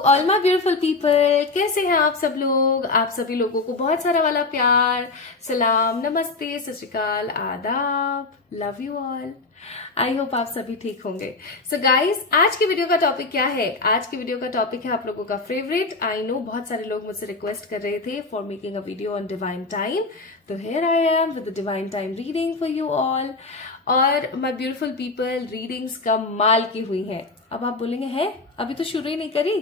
All my beautiful people, कैसे हैं आप सब लोग। आप सभी लोगों को बहुत सारा वाला प्यार, सलाम, नमस्ते, सत श्री अकाल, आदाब, love you all. I hope आप सभी ठीक होंगे। सो गाइस, आज की वीडियो का टॉपिक क्या है। आज की वीडियो का टॉपिक है आप लोगों का फेवरेट। आई नो बहुत सारे लोग मुझसे रिक्वेस्ट कर रहे थे for making a video on divine time, तो here I am with the divine time reading for you all. और माय ब्यूटीफुल पीपल, रीडिंग्स कमाल की हुई हैं। अब आप बोलेंगे है अभी तो शुरू ही नहीं करी,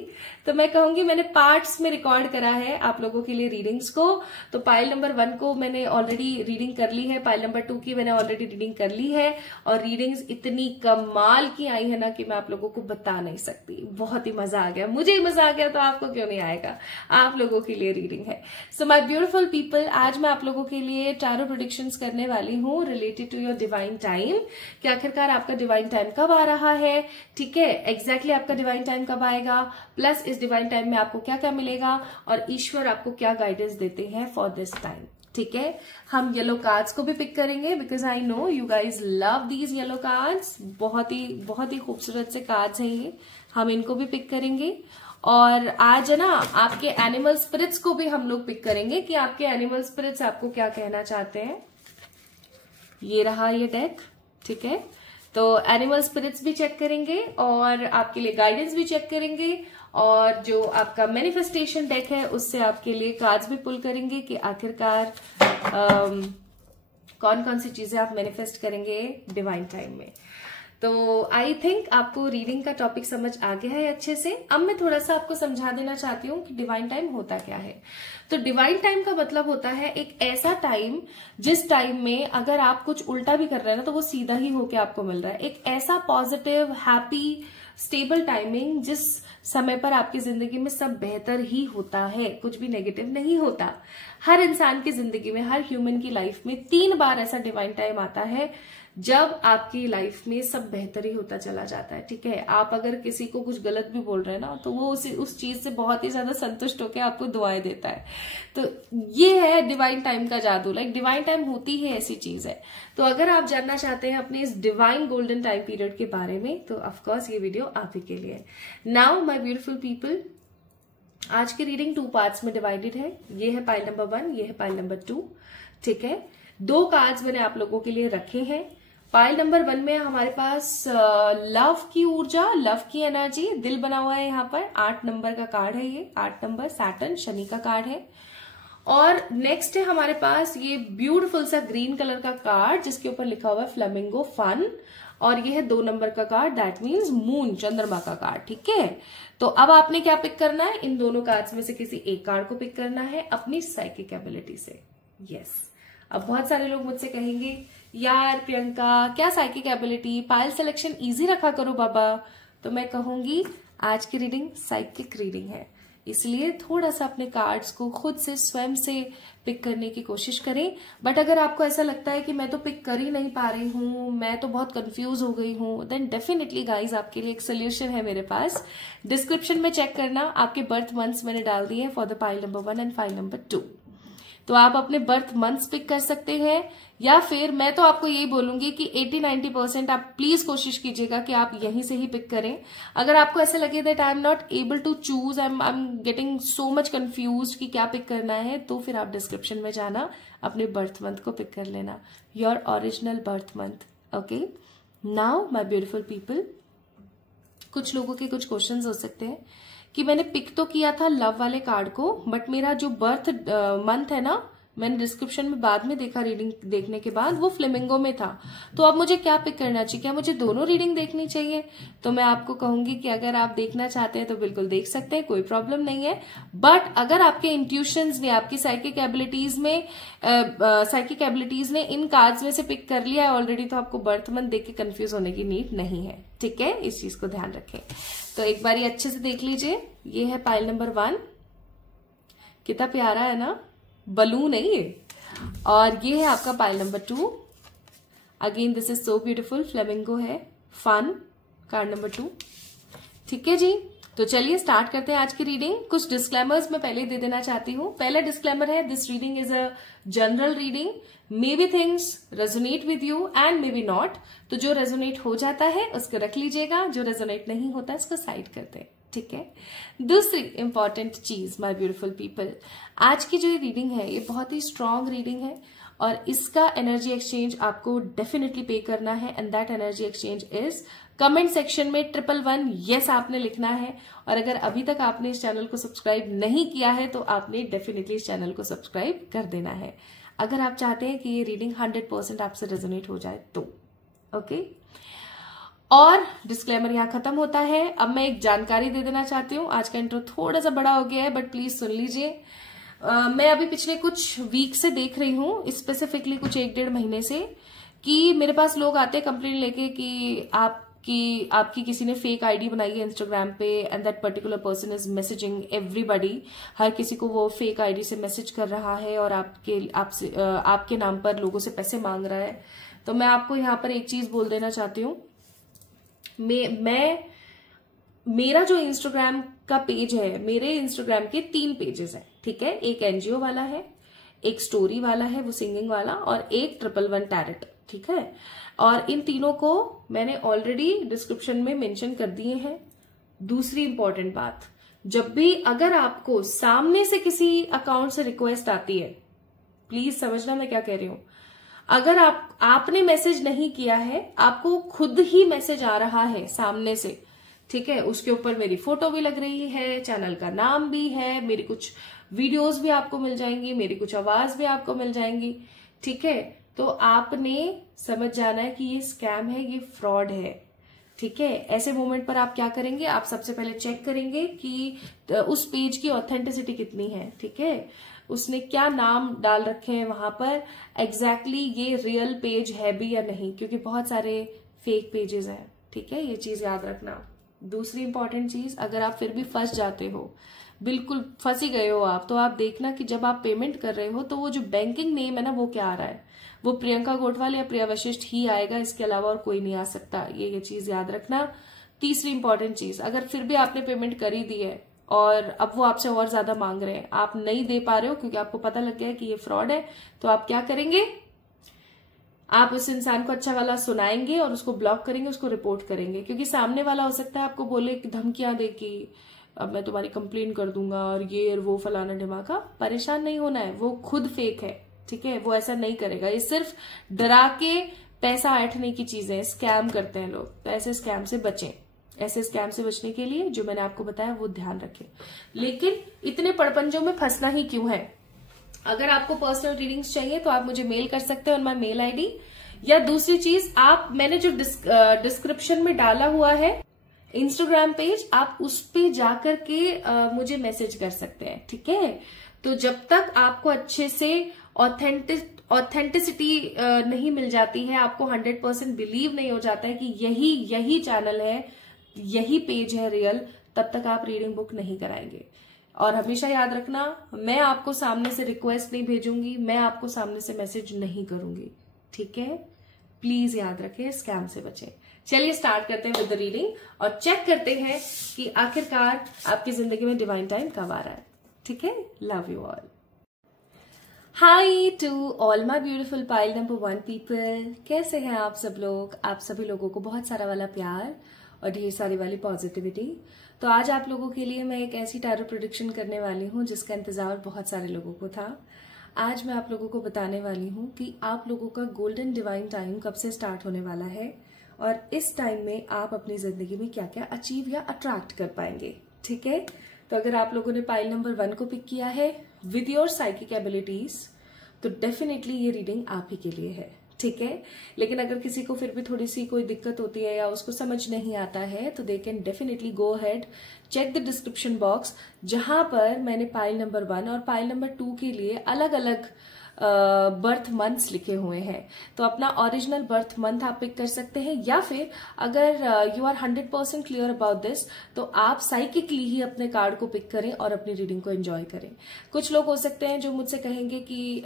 तो मैं कहूंगी मैंने पार्ट्स में रिकॉर्ड करा है आप लोगों के लिए रीडिंग्स को। तो पाइल नंबर 1 को मैंने ऑलरेडी रीडिंग कर ली है, पाइल नंबर 2 की मैंने ऑलरेडी रीडिंग कर ली है। और रीडिंग्स इतनी कमाल की आई है ना कि मैं आप लोगों को बता नहीं सकती। बहुत ही मजा आ गया, मुझे ही मजा आ गया, तो आपको क्यों नहीं आएगा। आप लोगों के लिए रीडिंग है। सो माय ब्यूटीफुल पीपल, आज मैं आप लोगों के लिए टैरो प्रेडिक्शंस करने वाली हूँ related to your divine time, कि आखिरकार आपका डिवाइन टाइम कब आ रहा है। ठीक है, एग्जैक्टली आपका डिवाइन टाइम कब आएगा, प्लस इस डिवाइन टाइम में आपको क्या क्या मिलेगा और ईश्वर आपको क्या गाइडेंस देते हैं फॉर दिस टाइम। ठीक है, हम येलो कार्ड्स को भी पिक करेंगे because I know you guys love these yellow cards. बहुत ही खूबसूरत से कार्ड्स हैं ये, हम इनको भी पिक करेंगे। और आज है ना आपके एनिमल स्पिरिट्स को भी हम लोग पिक करेंगे कि आपके एनिमल स्पिरिट्स आपको क्या कहना चाहते हैं। ये रहा ये डेक, ठीक है। तो एनिमल स्पिरिट्स भी चेक करेंगे और आपके लिए गाइडेंस भी चेक करेंगे, और जो आपका मैनिफेस्टेशन डेक है उससे आपके लिए कार्ड्स भी पुल करेंगे कि आखिरकार कौन कौन सी चीजें आप मैनिफेस्ट करेंगे डिवाइन टाइम में। तो आई थिंक आपको रीडिंग का टॉपिक समझ आ गया है अच्छे से। अब मैं थोड़ा सा आपको समझा देना चाहती हूँ कि डिवाइन टाइम होता क्या है। तो डिवाइन टाइम का मतलब होता है एक ऐसा टाइम जिस टाइम में अगर आप कुछ उल्टा भी कर रहे हैं ना तो वो सीधा ही होके आपको मिल रहा है। एक ऐसा पॉजिटिव, हैप्पी, स्टेबल टाइमिंग जिस समय पर आपकी जिंदगी में सब बेहतर ही होता है, कुछ भी नेगेटिव नहीं होता। हर इंसान की जिंदगी में, हर ह्यूमन की लाइफ में 3 बार ऐसा डिवाइन टाइम आता है जब आपकी लाइफ में सब बेहतर ही होता चला जाता है। ठीक है, आप अगर किसी को कुछ गलत भी बोल रहे हैं ना तो वो उस चीज से बहुत ही ज्यादा संतुष्ट होकर आपको दुआएं देता है। तो ये है डिवाइन टाइम का जादू। लाइक डिवाइन टाइम होती है ऐसी चीज है। तो अगर आप जानना चाहते हैं अपने इस डिवाइन गोल्डन टाइम पीरियड के बारे में तो ऑफकोर्स ये वीडियो आप ही के लिए। नाउ माय ब्यूटीफुल पीपल, आज की रीडिंग 2 पार्ट्स में डिवाइडेड है। ये है पाइल नंबर 1, ये है पाइल नंबर 2। ठीक है, 2 कार्ड्स मैंने आप लोगों के लिए रखे हैं। पाइल नंबर 1 में हमारे पास लव की ऊर्जा, लव की एनर्जी, दिल बना हुआ है यहाँ पर। 8 नंबर का कार्ड है ये, 8 नंबर, सैटर्न, शनि का कार्ड है। और नेक्स्ट है हमारे पास ये ब्यूटीफुल सा ग्रीन कलर का कार्ड जिसके ऊपर लिखा हुआ है फ्लेमिंगो फन, और ये है 2 नंबर का कार्ड, दैट मीन्स मून, चंद्रमा का कार्ड। ठीक है, तो अब आपने क्या पिक करना है, इन दोनों कार्ड्स में से किसी एक कार्ड को पिक करना है अपनी साइकिक एबिलिटी से। यस, अब बहुत सारे लोग मुझसे कहेंगे यार प्रियंका क्या psychic ability, pile selection easy रखा करो बाबा। तो मैं कहूंगी आज की रीडिंग साइकिक रीडिंग है, इसलिए थोड़ा सा अपने कार्ड्स को खुद से स्वयं से पिक करने की कोशिश करें। बट अगर आपको ऐसा लगता है कि मैं तो पिक कर ही नहीं पा रही हूँ, मैं तो बहुत कंफ्यूज हो गई हूँ, देन डेफिनेटली गाइज आपके लिए एक सोल्यूशन है मेरे पास। डिस्क्रिप्शन में चेक करना, आपके बर्थ मंथ्स मैंने डाल दिए हैं for the pile number 1 and pile number 2। तो आप अपने बर्थ मंथ्स पिक कर सकते हैं, या फिर मैं तो आपको यही बोलूंगी कि 80-90% आप प्लीज कोशिश कीजिएगा कि आप यहीं से ही पिक करें। अगर आपको ऐसा लगे that I am not able to choose, I am getting so much confuse कि क्या पिक करना है, तो फिर आप डिस्क्रिप्शन में जाना, अपने बर्थ मंथ को पिक कर लेना, your original birth month. Okay, now my beautiful people, कुछ लोगों के कुछ क्वेश्चंस हो सकते हैं कि मैंने पिक तो किया था लव वाले कार्ड को, बट मेरा जो बर्थ मंथ है ना, मैंने डिस्क्रिप्शन में बाद में देखा, रीडिंग देखने के बाद वो फ्लेमिंगो में था। तो अब मुझे क्या पिक करना चाहिए, क्या मुझे दोनों रीडिंग देखनी चाहिए? तो मैं आपको कहूंगी कि अगर आप देखना चाहते हैं तो बिल्कुल देख सकते हैं, कोई प्रॉब्लम नहीं है। बट अगर आपके इंट्यूशंस ने, आपकी साइकिक एबिलिटीज ने इन कार्ड्स में से पिक कर लिया है ऑलरेडी, तो आपको बर्थ मंथ देख के कंफ्यूज होने की नीड नहीं है। ठीक है, इस चीज को ध्यान रखें। तो एक बार ये अच्छे से देख लीजिए, ये है पाइल नंबर 1, कितना प्यारा है ना, बलून है ये। और ये है आपका pile number 2, again this is so beautiful, flamingo है, फन, कार्ड नंबर 2। ठीक है जी, तो चलिए स्टार्ट करते हैं आज की रीडिंग। कुछ डिस्क्लेमर्स मैं पहले दे देना चाहती हूँ। पहला डिस्क्लेमर है, this reading is a general reading, may be things resonate with you and may be not. तो जो रेजोनेट हो जाता है उसको रख लीजिएगा, जो रेजोनेट नहीं होता है उसको साइड करते हैं, ठीक है। दूसरी इंपॉर्टेंट चीज माय ब्यूटीफुल पीपल, आज की जो रीडिंग है ये बहुत ही स्ट्रांग रीडिंग है और इसका एनर्जी एक्सचेंज आपको डेफिनेटली पे करना है and that energy exchange is comment section में 111 यस आपने लिखना है। और अगर अभी तक आपने इस चैनल को सब्सक्राइब नहीं किया है तो आपने डेफिनेटली इस चैनल को सब्सक्राइब कर देना है अगर आप चाहते हैं कि ये रीडिंग 100% आपसे रेजोनेट हो जाए तो, ओके। और डिस्क्लेमर यहाँ खत्म होता है। अब मैं एक जानकारी दे देना चाहती हूँ। आज का इंट्रो थोड़ा सा बड़ा हो गया है बट प्लीज सुन लीजिए। मैं अभी पिछले कुछ वीक से देख रही हूँ, स्पेसिफिकली कुछ 1-1.5 महीने से, कि मेरे पास लोग आते हैं कंप्लेंट लेके कि आपकी किसी ने फेक आईडी बनाई है इंस्टाग्राम पे and that particular person is messaging everybody. हर किसी को वो फेक आईडी से मैसेज कर रहा है और आपके नाम पर लोगों से पैसे मांग रहा है। तो मैं आपको यहाँ पर एक चीज बोल देना चाहती हूँ, मेरा जो इंस्टाग्राम का पेज है, मेरे इंस्टाग्राम के 3 पेजेस हैं, ठीक है। एक एनजीओ वाला है, एक स्टोरी वाला है वो सिंगिंग वाला, और एक 111 टैरेट, ठीक है। और इन तीनों को मैंने ऑलरेडी डिस्क्रिप्शन में मेंशन कर दिए हैं। दूसरी इंपॉर्टेंट बात, जब भी अगर आपको सामने से किसी अकाउंट से रिक्वेस्ट आती है, प्लीज समझना मैं क्या कह रही हूं। अगर आपने मैसेज नहीं किया है, आपको खुद ही मैसेज आ रहा है सामने से, ठीक है, उसके ऊपर मेरी फोटो भी लग रही है, चैनल का नाम भी है, मेरी कुछ वीडियोस भी आपको मिल जाएंगी, मेरी कुछ आवाज भी आपको मिल जाएंगी, ठीक है। तो आपने समझ जाना है कि ये स्कैम है, ये फ्रॉड है, ठीक है। ऐसे मोमेंट पर आप क्या करेंगे, आप सबसे पहले चेक करेंगे कि उस पेज की ऑथेंटिसिटी कितनी है, ठीक है। उसने क्या नाम डाल रखे हैं वहां पर, एग्जैक्टली ये रियल पेज है भी या नहीं, क्योंकि बहुत सारे फेक पेजेस हैं, ठीक है। ये चीज याद रखना। दूसरी इंपॉर्टेंट चीज, अगर आप फिर भी फंस जाते हो, बिल्कुल फंसी गए हो आप, तो आप देखना कि जब आप पेमेंट कर रहे हो तो वो जो बैंकिंग नेम है ना, वो क्या आ रहा है, वो प्रियंका गोठवाल या प्रिया वशिष्ठ ही आएगा, इसके अलावा और कोई नहीं आ सकता। ये चीज याद रखना। तीसरी इंपॉर्टेंट चीज, अगर फिर भी आपने पेमेंट कर ही दी है और अब वो आपसे और ज्यादा मांग रहे हैं, आप नहीं दे पा रहे हो क्योंकि आपको पता लग गया है कि ये फ्रॉड है, तो आप क्या करेंगे, आप उस इंसान को अच्छा वाला सुनाएंगे और उसको ब्लॉक करेंगे, उसको रिपोर्ट करेंगे। क्योंकि सामने वाला हो सकता है आपको बोले कि धमकियां दे कि अब मैं तुम्हारी कंप्लेन कर दूंगा और ये और वो फलाना ढिमाका। परेशान नहीं होना है, वो खुद फेक है, ठीक है, वो ऐसा नहीं करेगा। ये सिर्फ डरा के पैसा ऐंठने की चीजें, स्कैम करते हैं लोग, तो ऐसे स्कैम से बचें। ऐसे स्कैम से बचने के लिए जो मैंने आपको बताया वो ध्यान रखें। लेकिन इतने पड़पंजों में फंसना ही क्यों है। अगर आपको पर्सनल रीडिंग्स चाहिए तो आप मुझे मेल कर सकते हैं ऑन माय मेल आईडी, या दूसरी चीज, मैंने जो डिस्क्रिप्शन में डाला हुआ है इंस्टाग्राम पेज, आप उस पे जाकर के मुझे मैसेज कर सकते हैं, ठीक है। तो जब तक आपको अच्छे से ऑथेंटिसिटी नहीं मिल जाती है, आपको 100% बिलीव नहीं हो जाता है कि यही चैनल है, यही पेज है रियल, तब तक आप रीडिंग बुक नहीं कराएंगे। और हमेशा याद रखना, मैं आपको सामने से रिक्वेस्ट नहीं भेजूंगी, मैं आपको सामने से मैसेज नहीं करूंगी, ठीक है। प्लीज याद रखें, स्कैम से बचें। चलिए स्टार्ट करते हैं विद द रीडिंग और चेक करते हैं कि आखिरकार आपकी जिंदगी में डिवाइन टाइम कब आ रहा है, ठीक है। Love you all. Hi to all my beautiful pile number 1 people. कैसे हैं आप सब लोग। आप सभी लोगों को बहुत सारा वाला प्यार और ढेर सारी वाली पॉजिटिविटी। तो आज आप लोगों के लिए मैं एक ऐसी टैरो प्रेडिक्शन करने वाली हूँ जिसका इंतजार बहुत सारे लोगों को था। आज मैं आप लोगों को बताने वाली हूँ कि आप लोगों का गोल्डन डिवाइन टाइम कब से स्टार्ट होने वाला है और इस टाइम में आप अपनी जिंदगी में क्या क्या अचीव या अट्रैक्ट कर पाएंगे, ठीक है। तो अगर आप लोगों ने पाइल नंबर 1 को पिक किया है विद योर साइकिक एबिलिटीज, तो डेफिनेटली ये रीडिंग आप ही के लिए है, ठीक है। लेकिन अगर किसी को फिर भी थोड़ी सी कोई दिक्कत होती है या उसको समझ नहीं आता है, तो they can definitely go ahead, check the description box, जहां पर मैंने पाइल नंबर 1 और पाइल नंबर 2 के लिए अलग अलग बर्थ मंथ्स लिखे हुए हैं, तो अपना ओरिजिनल बर्थ मंथ आप पिक कर सकते हैं, या फिर अगर you are 100% clear about this तो आप साइकिकली ही अपने कार्ड को पिक करें और अपनी रीडिंग को एंजॉय करें। कुछ लोग हो सकते हैं जो मुझसे कहेंगे कि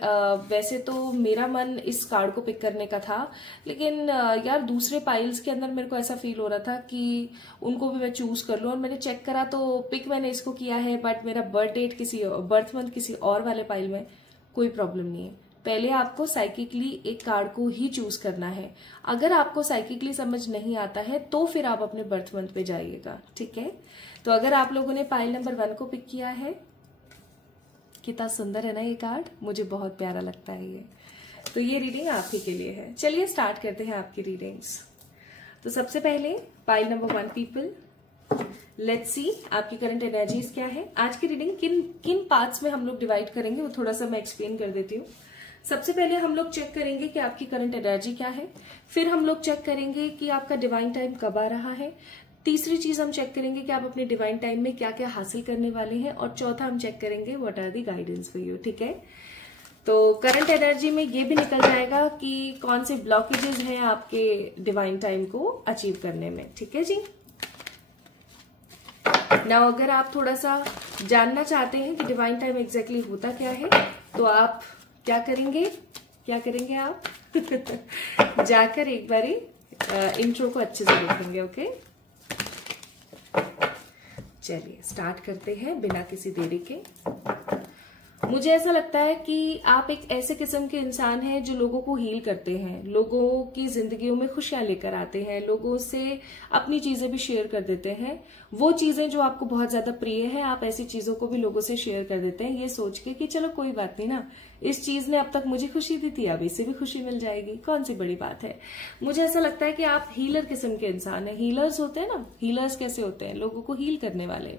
वैसे तो मेरा मन इस कार्ड को पिक करने का था, लेकिन यार दूसरे पाइल्स के अंदर मेरे को ऐसा फील हो रहा था कि उनको भी मैं चूज कर लूं, और मैंने चेक करा तो पिक मैंने इसको किया है, बट मेरा बर्थ मंथ किसी और वाले पाइल में। कोई प्रॉब्लम नहीं है, पहले आपको साइकिकली एक कार्ड को ही चूज करना है। अगर आपको साइकिकली समझ नहीं आता है तो फिर आप अपने बर्थ मंथ पे जाइएगा, ठीक है। तो अगर आप लोगों ने पाइल नंबर 1 को पिक किया है, कितना सुंदर है ना ये कार्ड, मुझे बहुत प्यारा लगता है ये। तो ये रीडिंग आप ही के लिए है। चलिए स्टार्ट करते हैं आपकी रीडिंग्स। तो सबसे पहले पाइल नंबर 1 पीपल, लेट्स सी आपकी करंट एनर्जीज क्या है। आज की रीडिंग किन किन पार्ट्स में हम लोग डिवाइड करेंगे वो थोड़ा सा मैं एक्सप्लेन कर देती हूँ। सबसे पहले हम लोग चेक करेंगे कि आपकी करंट एनर्जी क्या है, फिर हम लोग चेक करेंगे कि आपका डिवाइन टाइम कब आ रहा है, तीसरी चीज हम चेक करेंगे कि आप अपने डिवाइन टाइम में क्या क्या हासिल करने वाले हैं, और चौथा हम चेक करेंगे what are the guidance for you, ठीक है। तो करंट एनर्जी में ये भी निकल जाएगा कि कौन से ब्लॉकेजेस हैं आपके डिवाइन टाइम को अचीव करने में, ठीक है जी। नाउ अगर आप थोड़ा सा जानना चाहते हैं कि डिवाइन टाइम एग्जैक्टली होता क्या है, तो आप क्या करेंगे आप जाकर एक बारी इंट्रो को अच्छे से देखेंगे, ओके। चलिए स्टार्ट करते हैं बिना किसी देरी के। मुझे ऐसा लगता है कि आप एक ऐसे किस्म के इंसान हैं जो लोगों को हील करते हैं, लोगों की जिंदगियों में खुशियां लेकर आते हैं, लोगों से अपनी चीजें भी शेयर कर देते हैं। वो चीजें जो आपको बहुत ज्यादा प्रिय है, आप ऐसी चीजों को भी लोगों से शेयर कर देते हैं, ये सोच के कि चलो कोई बात नहीं ना, इस चीज ने अब तक मुझे खुशी दी थी, अब इससे भी खुशी मिल जाएगी, कौन सी बड़ी बात है। मुझे ऐसा लगता है कि आप हीलर किस्म के इंसान हैं। हीलर्स होते हैं ना, हीलर्स कैसे होते हैं, लोगों को हील करने वाले,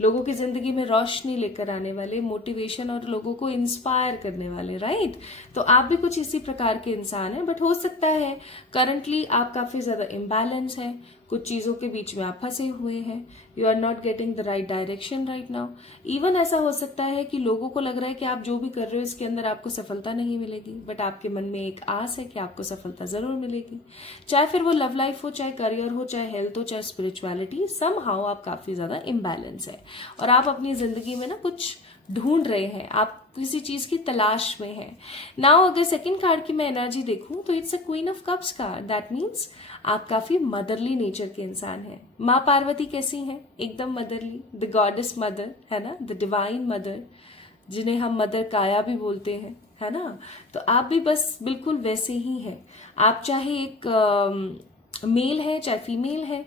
लोगों की जिंदगी में रोशनी लेकर आने वाले, मोटिवेशन और लोगों को इंस्पायर करने वाले, राइट। तो आप भी कुछ इसी प्रकार के इंसान हैं, बट हो सकता है करंटली आप काफी ज्यादा इम्बैलेंस है, कुछ चीजों के बीच में आप फंसे हुए हैं, you are not getting the right direction right now. Even ऐसा हो सकता है कि लोगों को लग रहा है कि आप जो भी कर रहे हो इसके अंदर आपको सफलता नहीं मिलेगी, बट आपके मन में एक आस है कि आपको सफलता जरूर मिलेगी। चाहे फिर वो लव लाइफ हो, चाहे करियर हो, चाहे हेल्थ हो, चाहे स्पिरिचुअलिटी, समहाउ आप काफी ज्यादा इम्बैलेंस है और आप अपनी जिंदगी में ना कुछ ढूंढ रहे हैं, आप किसी चीज की तलाश में हैं। नाउ अगर सेकंड कार्ड की मैं एनर्जी देखूं तो it's a queen of cups card. That means आप काफी मदरली नेचर के इंसान हैं। माँ पार्वती कैसी हैं? एकदम मदरली, द गॉडेस मदर है ना, द डिवाइन मदर, जिन्हें हम मदर काया भी बोलते हैं, है ना। तो आप भी बस बिल्कुल वैसे ही हैं। आप चाहे एक मेल है चाहे फीमेल है,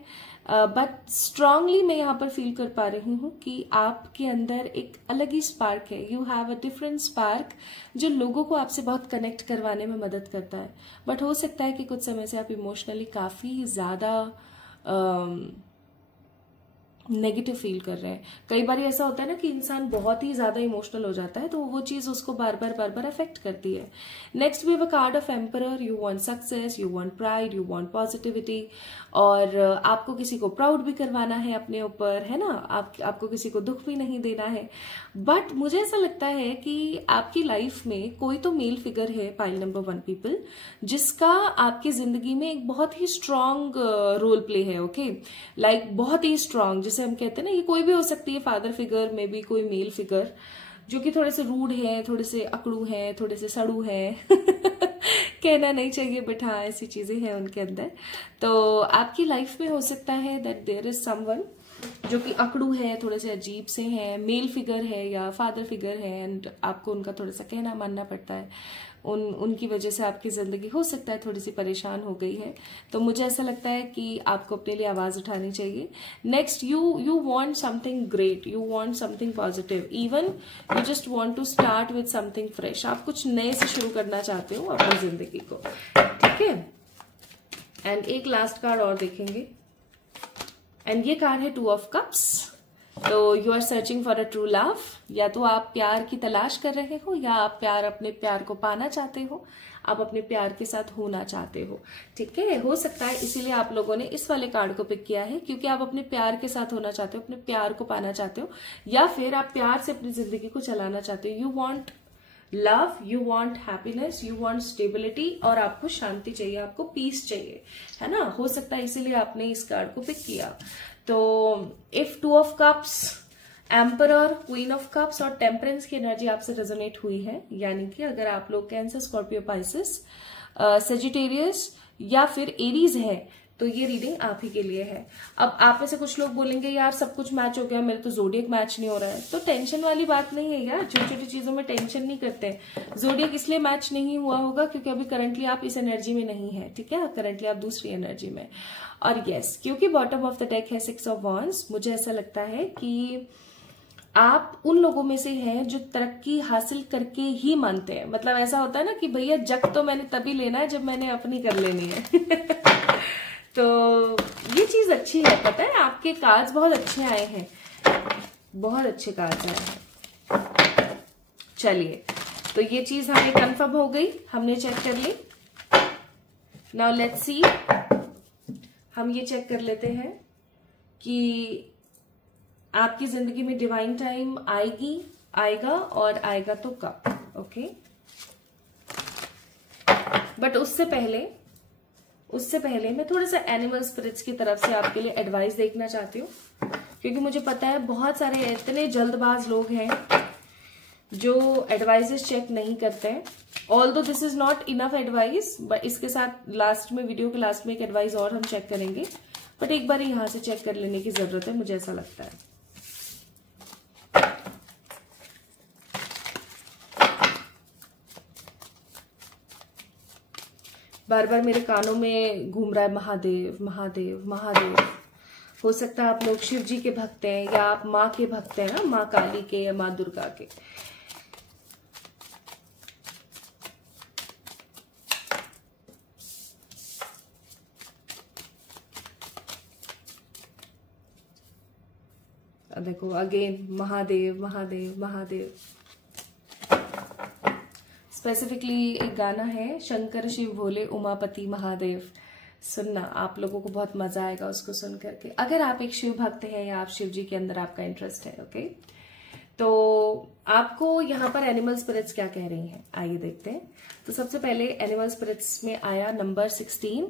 बट स्ट्रांगली मैं यहाँ पर फील कर पा रही हूँ कि आपके अंदर एक अलग ही स्पार्क है। You have a different spark जो लोगों को आपसे बहुत कनेक्ट करवाने में मदद करता है। बट हो सकता है कि कुछ समय से आप इमोशनली काफी ज्यादा नेगेटिव फील कर रहे हैं। कई बार ऐसा होता है ना कि इंसान बहुत ही ज्यादा इमोशनल हो जाता है, तो वो चीज उसको बार बार अफेक्ट करती है। Next we have a card of emperor. You want success, you want pride, you want positivity, और आपको किसी को प्राउड भी करवाना है अपने ऊपर, है ना। आपको किसी को दुख भी नहीं देना है। बट मुझे ऐसा लगता है कि आपकी लाइफ में कोई तो मेल फिगर है, पाइल नंबर 1 पीपल, जिसका आपकी जिंदगी में एक बहुत ही स्ट्रांग रोल प्ले है, ओके। लाइक बहुत ही स्ट्रांग, जैसे हम कहते हैं ना, ये कोई भी हो सकती है, फादर फिगर में भी कोई मेल फिगर जो कि थोड़े से रूड है, थोड़े से अकड़ू है, थोड़े से सड़ू है कहना नहीं चाहिए, बट हाँ ऐसी चीजें हैं उनके अंदर। तो आपकी लाइफ में हो सकता है दैट देयर इज समवन जो कि अकड़ू है, थोड़े से अजीब से हैं, मेल फिगर है या फादर फिगर है, एंड आपको उनका थोड़ा सा कहना मानना पड़ता है। उनकी वजह से आपकी जिंदगी हो सकता है थोड़ी सी परेशान हो गई है। तो मुझे ऐसा लगता है कि आपको अपने लिए आवाज उठानी चाहिए। Next, you want something great, you want something positive, even you just want to start with something fresh. आप कुछ नए से शुरू करना चाहते हो अपनी जिंदगी को, ठीक है। एंड एक लास्ट कार्ड और देखेंगे, एंड ये कार्ड है 2 ऑफ कप्स। तो you are searching for a true love, या तो आप प्यार की तलाश कर रहे हो, या आप अपने प्यार को पाना चाहते हो, आप अपने प्यार के साथ होना चाहते हो, ठीक है। हो सकता है इसीलिए आप लोगों ने इस वाले कार्ड को पिक किया है, क्योंकि आप अपने प्यार के साथ होना चाहते हो, अपने प्यार को पाना चाहते हो, या फिर आप प्यार से अपनी जिंदगी को चलाना चाहते हो। You want love, you want happiness, you want stability, और आपको शांति चाहिए, आपको पीस चाहिए, है ना। हो सकता है इसीलिए आपने इस कार्ड को पिक किया। तो if 2 of cups, emperor, queen of cups और टेम्परेंस की एनर्जी आपसे रेजोनेट हुई है, यानी कि अगर आप लोग कैंसर, स्कॉर्पियो, पाइसिस, सेजिटेरियस या फिर एरीज है, तो ये रीडिंग आप ही के लिए है। अब आप में से कुछ लोग बोलेंगे यार सब कुछ मैच हो गया, मेरे तो जोडियक मैच नहीं हो रहा है। तो टेंशन वाली बात नहीं है यार, छोटी छोटी चीजों में टेंशन नहीं करते। जोडियक इसलिए मैच नहीं हुआ होगा क्योंकि अभी करंटली आप इस एनर्जी में नहीं है, ठीक है, करंटली आप दूसरी एनर्जी में। और यस, क्योंकि बॉटम ऑफ द डेक है 6 ऑफ वॉन्ड्स, मुझे ऐसा लगता है कि आप उन लोगों में से हैं जो तरक्की हासिल करके ही मानते हैं। मतलब ऐसा होता है ना कि भैया जग तो मैंने तभी लेना है जब मैंने अपनी कर लेनी है। तो ये चीज अच्छी है, पता है, आपके कार्ड्स बहुत अच्छे आए हैं, बहुत अच्छे कार्ड्स आए हैं। चलिए, तो ये चीज हमें कंफर्म हो गई, हमने चेक कर ली। नाउ लेट्स सी, हम ये चेक कर लेते हैं कि आपकी जिंदगी में डिवाइन टाइम आएगा और आएगा तो कब। ओके, बट उससे पहले मैं थोड़ा सा एनिमल स्पिरिट्स की तरफ से आपके लिए एडवाइस देखना चाहती हूँ, क्योंकि मुझे पता है बहुत सारे इतने जल्दबाज लोग हैं जो एडवाइजेस चेक नहीं करते हैं। Although this is not enough advice, but इसके साथ लास्ट में, वीडियो के लास्ट में एक एडवाइस और हम चेक करेंगे, बट एक बार यहां से चेक कर लेने की जरूरत है, मुझे ऐसा लगता है। बार बार मेरे कानों में घूम रहा है महादेव महादेव महादेव। हो सकता है आप लोग शिव जी के भक्त हैं, या आप माँ के भक्त हैं ना, माँ काली के या माँ दुर्गा के। देखो अगेन महादेव महादेव महादेव। स्पेसिफिकली एक गाना है, शंकर शिव भोले उमापति महादेव, सुनना, आप लोगों को बहुत मजा आएगा उसको सुन करके, अगर आप एक शिव भक्त हैं या आप शिव जी के अंदर आपका इंटरेस्ट है। ओके, तो आपको यहाँ पर एनिमल स्पिरिट्स क्या कह रही हैं, आइए देखते हैं। तो सबसे पहले एनिमल स्पिरिट्स में आया नंबर 16।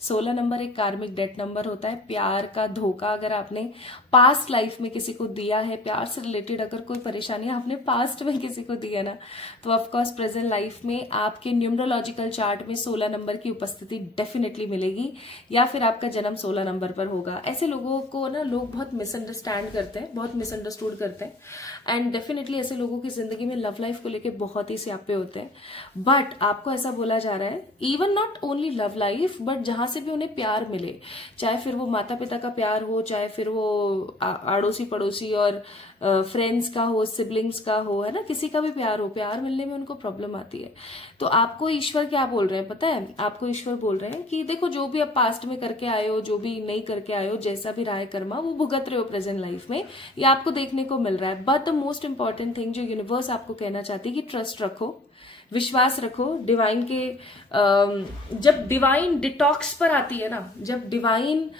16 नंबर एक कार्मिक डेट नंबर होता है, प्यार का धोखा। अगर आपने पास्ट लाइफ में किसी को दिया है, प्यार से रिलेटेड अगर कोई परेशानी आपने पास्ट में किसी को दी है ना, तो ऑफकोर्स प्रेजेंट लाइफ में आपके न्यूमरोलॉजिकल चार्ट में 16 नंबर की उपस्थिति डेफिनेटली मिलेगी, या फिर आपका जन्म 16 नंबर पर होगा। ऐसे लोगों को ना लोग बहुत मिसअंडरस्टैंड करते हैं, बहुत मिसअंडरस्टूड करते हैं, एंड डेफिनेटली ऐसे लोगों की जिंदगी में लव लाइफ को लेकर बहुत ही स्यापे होते हैं। बट आपको ऐसा बोला जा रहा है, even not only love life, but जहां से भी उन्हें प्यार मिले, चाहे फिर वो माता पिता का प्यार हो, चाहे फिर वो आड़ोसी पड़ोसी और फ्रेंड्स का हो, सिबलिंग्स का हो, है ना, किसी का भी प्यार हो, प्यार मिलने में उनको प्रॉब्लम आती है। तो आपको ईश्वर क्या बोल रहे हैं पता है, आपको ईश्वर बोल रहे हैं कि देखो जो भी आप पास्ट में करके आए हो, जो भी नहीं करके आए हो, जैसा भी रहा है कर्मा, वो भुगत रहे हो प्रेजेंट लाइफ में, ये आपको देखने को मिल रहा है। But the most important thing जो यूनिवर्स आपको कहना चाहती है कि ट्रस्ट रखो, विश्वास रखो डिवाइन के। जब डिवाइन डिटॉक्स पर आती है ना, जब डिवाइन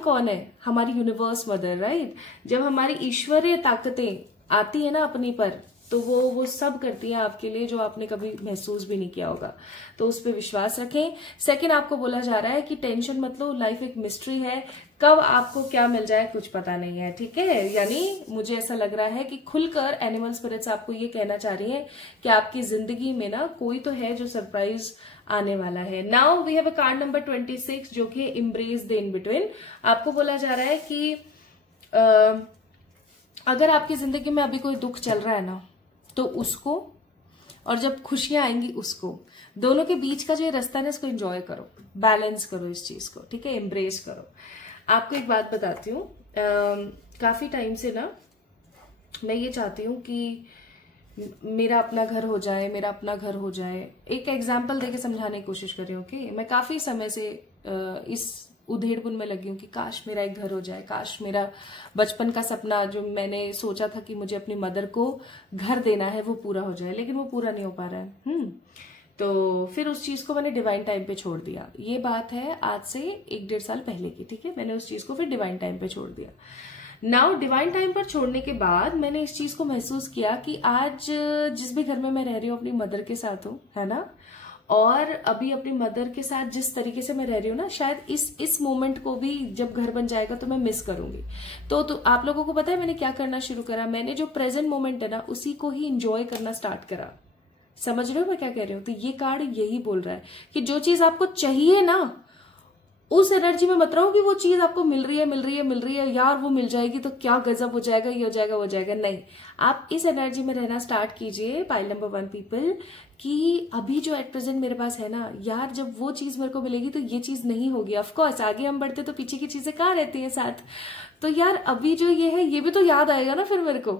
कौन है, हमारी यूनिवर्स मदर, राइट। जब हमारी ईश्वरीय ताकतें आती है ना अपनी पर, तो वो सब करती है आपके लिए जो आपने कभी महसूस भी नहीं किया होगा। तो उस पर विश्वास रखें। सेकंड, आपको बोला जा रहा है कि टेंशन मत लो, लाइफ एक मिस्ट्री है, कब आपको क्या मिल जाए कुछ पता नहीं है, ठीक है। यानी मुझे ऐसा लग रहा है कि खुलकर एनिमल स्पिरिट्स आपको ये कहना चाह रही है कि आपकी जिंदगी में ना कोई तो है जो सरप्राइज आने वाला है। Now we have a card number 26 जो कि एम्ब्रेस द इन बिटवीन। आपको बोला जा रहा है कि अगर आपकी जिंदगी में अभी कोई दुख चल रहा है ना, तो उसको, और जब खुशियां आएंगी उसको, दोनों के बीच का जो ये रास्ता है इसको एंजॉय करो, बैलेंस करो इस चीज को, ठीक है, एम्ब्रेस करो। आपको एक बात बताती हूँ, काफी टाइम से ना मैं ये चाहती हूँ कि मेरा अपना घर हो जाए, मेरा अपना घर हो जाए। एक एग्जाम्पल देके समझाने की कोशिश कर रही हूँ कि मैं काफी समय से इस उधेड़बुन में लगी हूँ कि काश मेरा एक घर हो जाए, काश मेरा बचपन का सपना जो मैंने सोचा था कि मुझे अपनी मदर को घर देना है वो पूरा हो जाए, लेकिन वो पूरा नहीं हो पा रहा है। तो फिर उस चीज को मैंने डिवाइन टाइम पे छोड़ दिया। ये बात है आज से 1-1.5 साल पहले की, ठीक है। मैंने उस चीज को फिर डिवाइन टाइम पे छोड़ दिया। नाउ डिवाइन टाइम पर छोड़ने के बाद मैंने इस चीज को महसूस किया कि आज जिस भी घर में मैं रह रही हूँ अपनी मदर के साथ हूँ, है ना, और अभी अपनी मदर के साथ जिस तरीके से मैं रह रही हूँ ना, शायद इस मोमेंट को भी जब घर बन जाएगा तो मैं मिस करूंगी। तो आप लोगों को पता है मैंने क्या करना शुरू करा, मैंने जो प्रेजेंट मोमेंट है ना उसी को ही इंजॉय करना स्टार्ट करा। समझ रहे हो मैं क्या कह रही हूँ? तो ये कार्ड यही बोल रहा है कि जो चीज आपको चाहिए ना उस एनर्जी में मत रहो कि वो चीज आपको मिल रही है यार, वो मिल जाएगी तो क्या गजब हो जाएगा, ये हो जाएगा वो हो जाएगा। नहीं, आप इस एनर्जी में रहना स्टार्ट कीजिए पाइल नंबर 1 पीपल, कि अभी जो एट प्रेजेंट मेरे पास है ना यार, जब वो चीज मेरे को मिलेगी तो ये चीज नहीं होगी। ऑफकोर्स आगे हम बढ़ते तो पीछे की चीजें कहाँ रहती है साथ, तो यार अभी जो ये है ये भी तो याद आएगा ना फिर मेरे को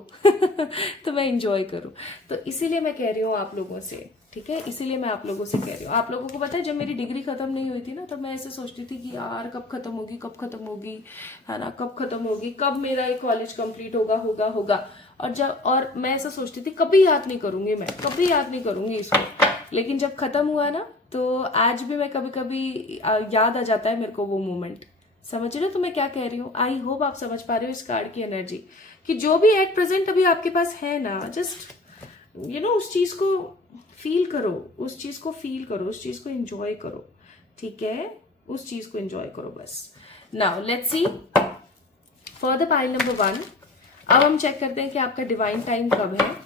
तो मैं इंजॉय करूं। तो इसीलिए मैं कह रही हूँ आप लोगों से, ठीक है, इसीलिए मैं आप लोगों से कह रही हूँ। आप लोगों को पता है जब मेरी डिग्री खत्म नहीं हुई थी ना, तब मैं ऐसे सोचती थी कि यार कब खत्म होगी, कब खत्म होगी, है ना, कब खत्म होगी, कब मेरा ये कॉलेज कंप्लीट होगा। और मैं ऐसा सोचती थी कभी याद नहीं करूंगी, मैं कभी याद नहीं करूंगी इसको। लेकिन जब खत्म हुआ ना तो आज भी मैं कभी कभी याद आ जाता है मेरे को वो मोमेंट। समझ रहे हो तो मैं क्या कह रही हूँ? आई होप आप समझ पा रहे हो इस कार्ड की एनर्जी, कि जो भी एट प्रेजेंट अभी आपके पास है ना, जस्ट उस चीज को फील करो, उस चीज को फील करो, उस चीज को एंजॉय करो, ठीक है, उस चीज को एंजॉय करो बस। Now let's C for the pile number 1। अब हम चेक करते हैं कि आपका डिवाइन टाइम कब है।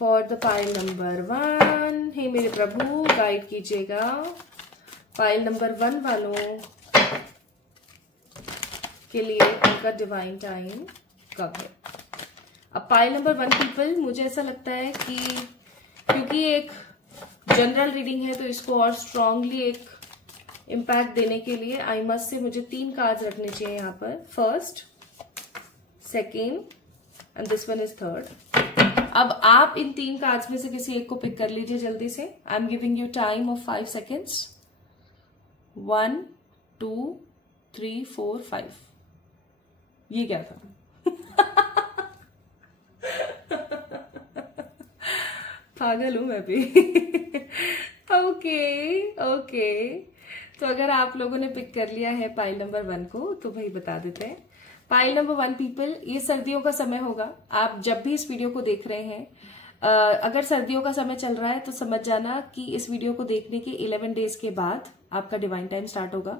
फॉर द पाइल नंबर 1, हे मेरे प्रभु गाइड कीजिएगा पाइल नंबर 1 वालों के लिए उनका डिवाइन टाइम कब है। अब पाइल नंबर 1 पीपल, मुझे ऐसा लगता है कि क्योंकि एक जनरल रीडिंग है तो इसको और स्ट्रांगली एक इम्पैक्ट देने के लिए आई मस्ट से मुझे 3 कार्ड्स रखने चाहिए यहाँ पर, first, second and this one is third. अब आप इन 3 कार्ड्स में से किसी एक को पिक कर लीजिए जल्दी से। I am giving you time of 5 seconds. 1 2 3 4 5। ये क्या था? पागल हूं मैं भी। ओके, तो अगर आप लोगों ने पिक कर लिया है पाइल नंबर 1 को तो भाई बता देते हैं। पाइल नंबर 1 पीपल, ये सर्दियों का समय होगा। आप जब भी इस वीडियो को देख रहे हैं, अगर सर्दियों का समय चल रहा है तो समझ जाना कि इस वीडियो को देखने के 11 डेज के बाद आपका डिवाइन टाइम स्टार्ट होगा।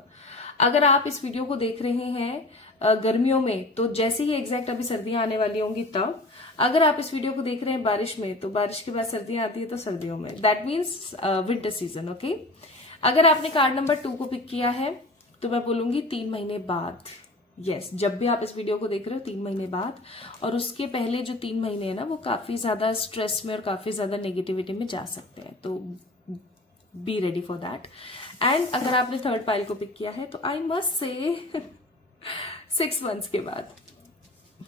अगर आप इस वीडियो को देख रहे हैं गर्मियों में, तो जैसे ही एग्जैक्ट अभी सर्दियां आने वाली होंगी तब। अगर आप इस वीडियो को देख रहे हैं बारिश में, तो बारिश के बाद सर्दियां आती है तो सर्दियों में, that means winter season. Okay, अगर आपने कार्ड नंबर 2 को पिक किया है तो मैं बोलूंगी 3 महीने बाद। यस, जब भी आप इस वीडियो को देख रहे हो 3 महीने बाद, और उसके पहले जो 3 महीने है ना वो काफी ज्यादा स्ट्रेस में और काफी ज्यादा नेगेटिविटी में जा सकते हैं, तो be ready for that. And अगर आपने थर्ड पाइल को पिक किया है तो आई मस्ट से 6 मंथ्स के बाद,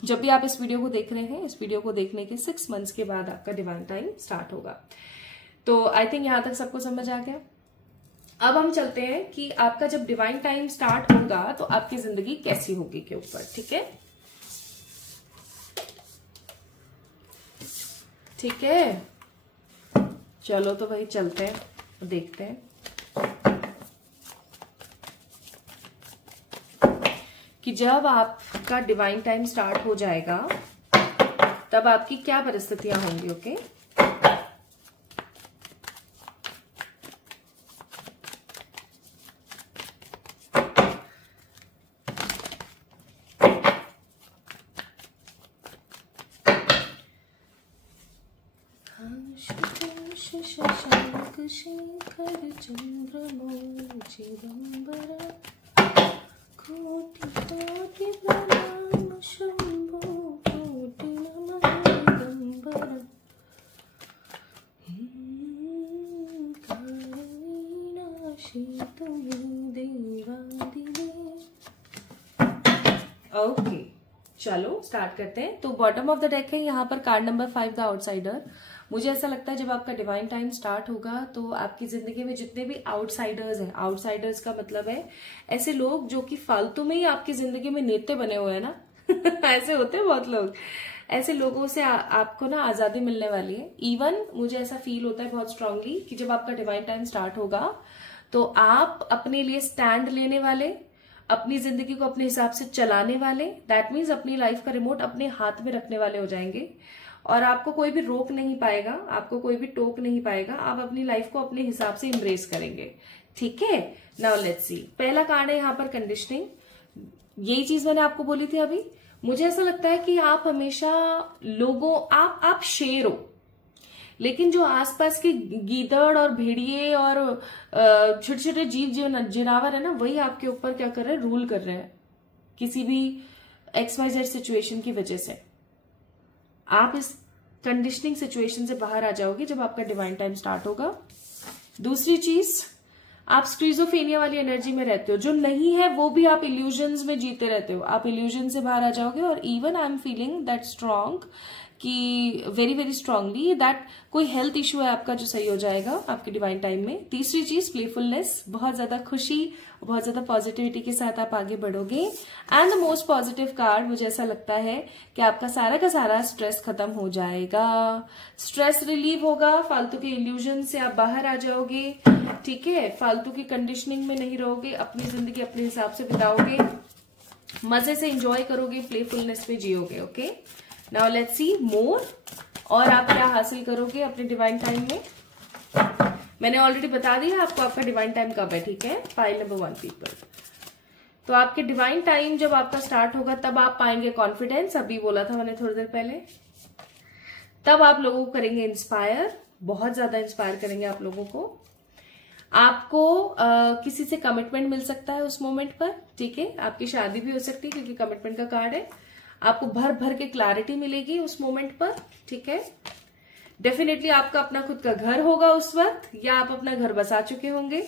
जब भी आप इस वीडियो को देख रहे हैं, इस वीडियो को देखने के 6 मंथ्स के बाद आपका डिवाइन टाइम स्टार्ट होगा। तो आई थिंक यहां तक सबको समझ आ गया। अब हम चलते हैं कि आपका जब डिवाइन टाइम स्टार्ट होगा तो आपकी जिंदगी कैसी होगी के ऊपर, ठीक है? ठीक है, चलो तो भाई चलते हैं, देखते हैं कि जब आपका डिवाइन टाइम स्टार्ट हो जाएगा तब आपकी क्या परिस्थितियां होंगी। ओके, शशांक शेखर चंद्रमौचिदंबर कोटि कोटि प्रणाम शंभो कोटि नमः दिगंबर कारुणीनाशी तुमे देवादिदेव। ओके, चलो स्टार्ट करते हैं। तो बॉटम ऑफ द डेक है यहाँ पर कार्ड नंबर 5 द आउटसाइडर। मुझे ऐसा लगता है जब आपका डिवाइन टाइम स्टार्ट होगा तो आपकी जिंदगी में जितने भी आउटसाइडर्स हैं, आउटसाइडर्स का मतलब है ऐसे लोग जो कि फालतू में ही आपकी जिंदगी में नेते बने हुए हैं ना, ऐसे होते हैं बहुत लोग। ऐसे लोगों से आपको ना आजादी मिलने वाली है। इवन मुझे ऐसा फील होता है बहुत स्ट्रांगली कि जब आपका डिवाइन टाइम स्टार्ट होगा तो आप अपने लिए स्टैंड लेने वाले, अपनी जिंदगी को अपने हिसाब से चलाने वाले, दैट मीन्स अपनी लाइफ का रिमोट अपने हाथ में रखने वाले हो जाएंगे और आपको कोई भी रोक नहीं पाएगा, आपको कोई भी टोक नहीं पाएगा। आप अपनी लाइफ को अपने हिसाब से इम्ब्रेस करेंगे। ठीक है, नाउ लेट्स सी। पहला कार्ड है यहाँ पर कंडीशनिंग। यही चीज मैंने आपको बोली थी अभी। मुझे ऐसा लगता है कि आप हमेशा लोगों, आप शेर हो, लेकिन जो आसपास के गीदड़ और भेड़िए और छोटे छोटे जीव जिनावर है ना, वही आपके ऊपर क्या कर रहे हैं, रूल कर रहे हैं किसी भी XYZ सिचुएशन की वजह से। आप इस कंडीशनिंग सिचुएशन से बाहर आ जाओगे जब आपका डिवाइन टाइम स्टार्ट होगा। दूसरी चीज, आप स्क्रीजोफेनिया वाली एनर्जी में रहते हो। जो नहीं है वो भी आप इल्यूजन्स में जीते रहते हो। आप इल्यूजन से बाहर आ जाओगे। और even I am feeling that strong कि वेरी वेरी स्ट्रांगली दैट कोई हेल्थ इश्यू है आपका जो सही हो जाएगा आपके डिवाइन टाइम में। तीसरी चीज प्लेफुलनेस, बहुत ज्यादा खुशी, बहुत ज्यादा पॉजिटिविटी के साथ आप आगे बढ़ोगे। And the most positive card मुझे ऐसा लगता है कि आपका सारा का सारा स्ट्रेस खत्म हो जाएगा, स्ट्रेस रिलीव होगा, फालतू के इल्यूजन से आप बाहर आ जाओगे। ठीक है, फालतू की कंडीशनिंग में नहीं रहोगे, अपनी जिंदगी अपने हिसाब से बिताओगे, मजे से एंजॉय करोगे, प्लेफुलनेस में जियोगे। ओके, नाउ लेट्स सी मोर। और आप क्या हासिल करोगे अपने डिवाइन टाइम में। मैंने ऑलरेडी बता दिया आपको आपका डिवाइन टाइम कब है। ठीक है, पाइल नंबर 1 पीपल। तो आपके डिवाइन टाइम जब आपका स्टार्ट होगा तब आप पाएंगे कॉन्फिडेंस, अभी बोला था मैंने थोड़ी देर पहले। तब आप लोगों को करेंगे इंस्पायर, बहुत ज्यादा इंस्पायर करेंगे आप लोगों को। आपको किसी से कमिटमेंट मिल सकता है उस मोमेंट पर। ठीक है, आपकी शादी भी हो सकती है क्योंकि कमिटमेंट का कार्ड है। आपको भर भर के क्लैरिटी मिलेगी उस मोमेंट पर। ठीक है, डेफिनेटली आपका अपना खुद का घर होगा उस वक्त, या आप अपना घर बसा चुके होंगे,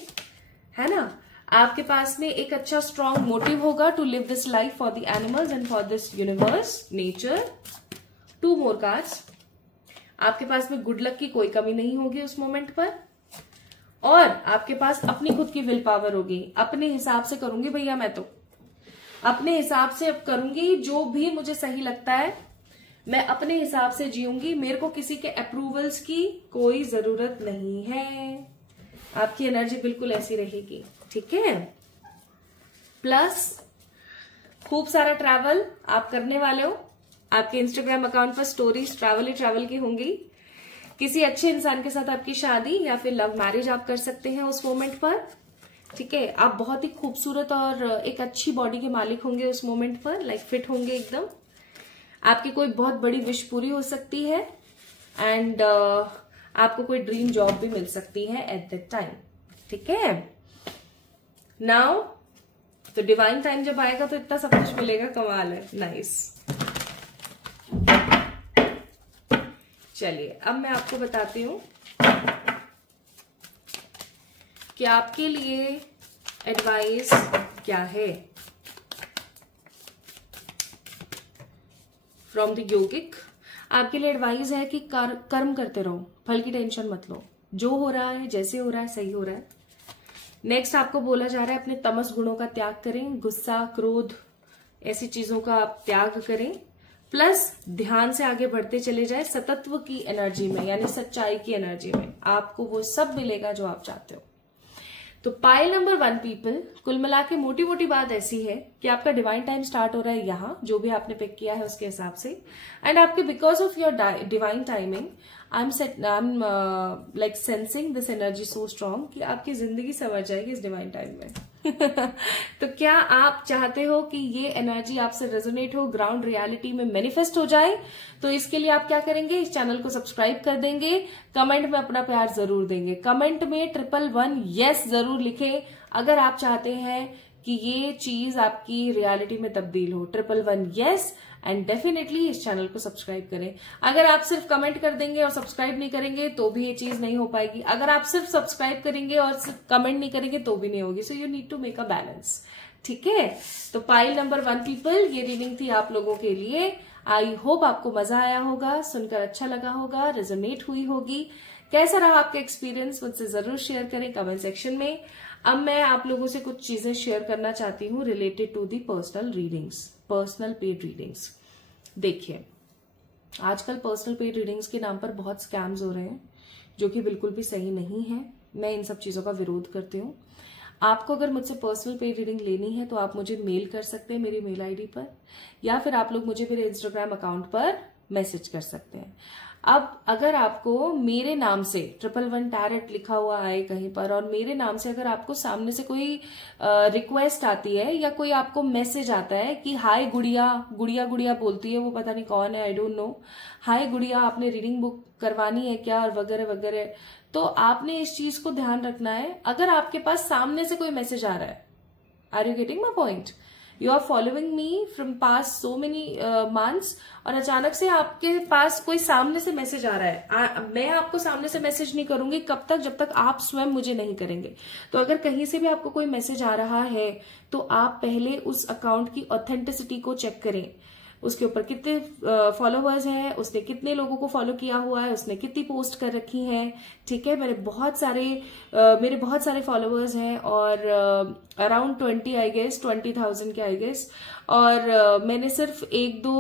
है ना। आपके पास में एक अच्छा स्ट्रॉन्ग मोटिव होगा to live this life for the animals and for this universe, nature. 2 more cards. आपके पास में गुड लक की कोई कमी नहीं होगी उस मोमेंट पर। और आपके पास अपनी खुद की विल पावर होगी। अपने हिसाब से करूंगी भैया, मैं तो अपने हिसाब से अब करूंगी, जो भी मुझे सही लगता है मैं अपने हिसाब से जीऊंगी। मेरे को किसी के अप्रूवल्स की कोई जरूरत नहीं है। आपकी एनर्जी बिल्कुल ऐसी रहेगी। ठीक है, प्लस खूब सारा ट्रैवल आप करने वाले हो। आपके इंस्टाग्राम अकाउंट पर स्टोरीज ट्रैवल ही ट्रैवल की होंगी। किसी अच्छे इंसान के साथ आपकी शादी या फिर लव मैरिज आप कर सकते हैं उस मोमेंट पर। ठीक है, आप बहुत ही खूबसूरत और एक अच्छी बॉडी के मालिक होंगे उस मोमेंट पर, लाइक फिट होंगे एकदम। आपकी कोई बहुत बड़ी विश पूरी हो सकती है एंड आपको कोई ड्रीम जॉब भी मिल सकती है एट दैट टाइम। ठीक है, नाउ तो डिवाइन टाइम जब आएगा तो इतना सब कुछ मिलेगा, कमाल है। नाइस। चलिए अब मैं आपको बताती हूं कि आपके लिए एडवाइस क्या है फ्रॉम द योगिक। आपके लिए एडवाइस है कि कर्म करते रहो, फल की टेंशन मत लो। जो हो रहा है, जैसे हो रहा है, सही हो रहा है। नेक्स्ट आपको बोला जा रहा है अपने तमस गुणों का त्याग करें, गुस्सा, क्रोध, ऐसी चीजों का आप त्याग करें। प्लस ध्यान से आगे बढ़ते चले जाए सतत्व की एनर्जी में, यानी सच्चाई की एनर्जी में। आपको वो सब मिलेगा जो आप चाहते हो। तो पाइल नंबर 1 पीपल, कुल मिला के मोटी मोटी बात ऐसी है कि आपका डिवाइन टाइम स्टार्ट हो रहा है यहाँ, जो भी आपने पिक किया है उसके हिसाब से। एंड आपके because of your divine timing I am like sensing this energy so strong कि आपकी जिंदगी समझ जाएगी इस डिवाइन टाइम में। तो क्या आप चाहते हो कि ये एनर्जी आपसे रेजोनेट हो, ग्राउंड रियलिटी में मैनिफेस्ट हो जाए? तो इसके लिए आप क्या करेंगे, इस चैनल को सब्सक्राइब कर देंगे, कमेंट में अपना प्यार जरूर देंगे। कमेंट में 111 यस जरूर लिखें अगर आप चाहते हैं कि ये चीज आपकी रियलिटी में तब्दील हो। 111 यस, एंड डेफिनेटली इस चैनल को सब्सक्राइब करें। अगर आप सिर्फ कमेंट कर देंगे और सब्सक्राइब नहीं करेंगे तो भी ये चीज नहीं हो पाएगी। अगर आप सिर्फ सब्सक्राइब करेंगे और सिर्फ कमेंट नहीं करेंगे तो भी नहीं होगी। So you need to make a balance. ठीक है, तो पाइल नंबर 1 पीपल, ये रीडिंग थी आप लोगों के लिए। आई होप आपको मजा आया होगा, सुनकर अच्छा लगा होगा, रेजोनेट हुई होगी। कैसा रहा आपका एक्सपीरियंस मुझसे जरूर शेयर करें कमेंट सेक्शन में। अब मैं आप लोगों से कुछ चीजें शेयर करना चाहती हूँ related to the personal readings. Personal paid readings. देखिए, आजकल पर्सनल पेड रीडिंग्स के नाम पर बहुत स्कैम्स हो रहे हैं, जो कि बिल्कुल भी सही नहीं है। मैं इन सब चीजों का विरोध करती हूँ। आपको अगर मुझसे पर्सनल पेड रीडिंग लेनी है तो आप मुझे मेल कर सकते हैं मेरी मेल आईडी पर, या फिर आप लोग मुझे मेरे इंस्टाग्राम अकाउंट पर मैसेज कर सकते हैं। अब अगर आपको मेरे नाम से 111 टैरेट लिखा हुआ आए कहीं पर, और मेरे नाम से अगर आपको सामने से कोई रिक्वेस्ट आती है या कोई आपको मैसेज आता है कि हाय गुड़िया, गुड़िया गुड़िया बोलती है, वो पता नहीं कौन है, आई डोंट नो, हाय गुड़िया आपने रीडिंग बुक करवानी है क्या, और वगैरह वगैरह, तो आपने इस चीज को ध्यान रखना है। अगर आपके पास सामने से कोई मैसेज आ रहा है, are you getting my point, you are following me from past so many months, और अचानक से आपके पास कोई सामने से मैसेज आ रहा है, मैं आपको सामने से मैसेज नहीं करूंगी कब तक, जब तक आप स्वयं मुझे नहीं करेंगे। तो अगर कहीं से भी आपको कोई मैसेज आ रहा है तो आप पहले उस अकाउंट की ऑथेंटिसिटी को चेक करें, उसके ऊपर कितने फॉलोवर्स हैं, उसने कितने लोगों को फॉलो किया हुआ है, उसने कितनी पोस्ट कर रखी हैं। ठीक है, मेरे बहुत सारे फॉलोवर्स हैं, और अराउंड 20,000 के आई गेस, और मैंने सिर्फ 1-2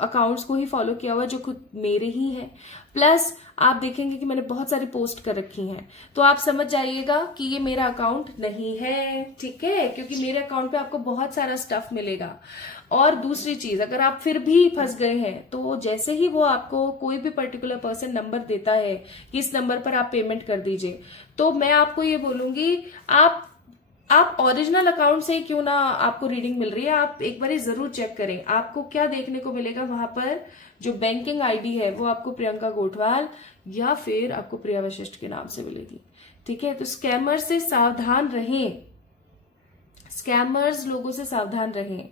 अकाउंट्स को ही फॉलो किया हुआ जो खुद मेरे ही हैं। प्लस आप देखेंगे कि मैंने बहुत सारी पोस्ट कर रखी हैं, तो आप समझ जाइएगा कि ये मेरा अकाउंट नहीं है। ठीक है, क्योंकि मेरे अकाउंट पे आपको बहुत सारा स्टफ मिलेगा। और दूसरी चीज, अगर आप फिर भी फंस गए हैं तो जैसे ही वो आपको कोई भी पर्टिकुलर पर्सन नंबर देता है कि इस नंबर पर आप पेमेंट कर दीजिए, तो मैं आपको ये बोलूंगी, आप ओरिजिनल अकाउंट से क्यों ना आपको रीडिंग मिल रही है, आप एक बार जरूर चेक करें। आपको क्या देखने को मिलेगा वहां पर, जो बैंकिंग आईडी है वो आपको प्रियंका गोठवाल या फिर आपको प्रिया वशिष्ठ के नाम से मिलेगी। ठीक है, तो स्कैमर से सावधान रहें, स्कैमर्स लोगों से सावधान रहें।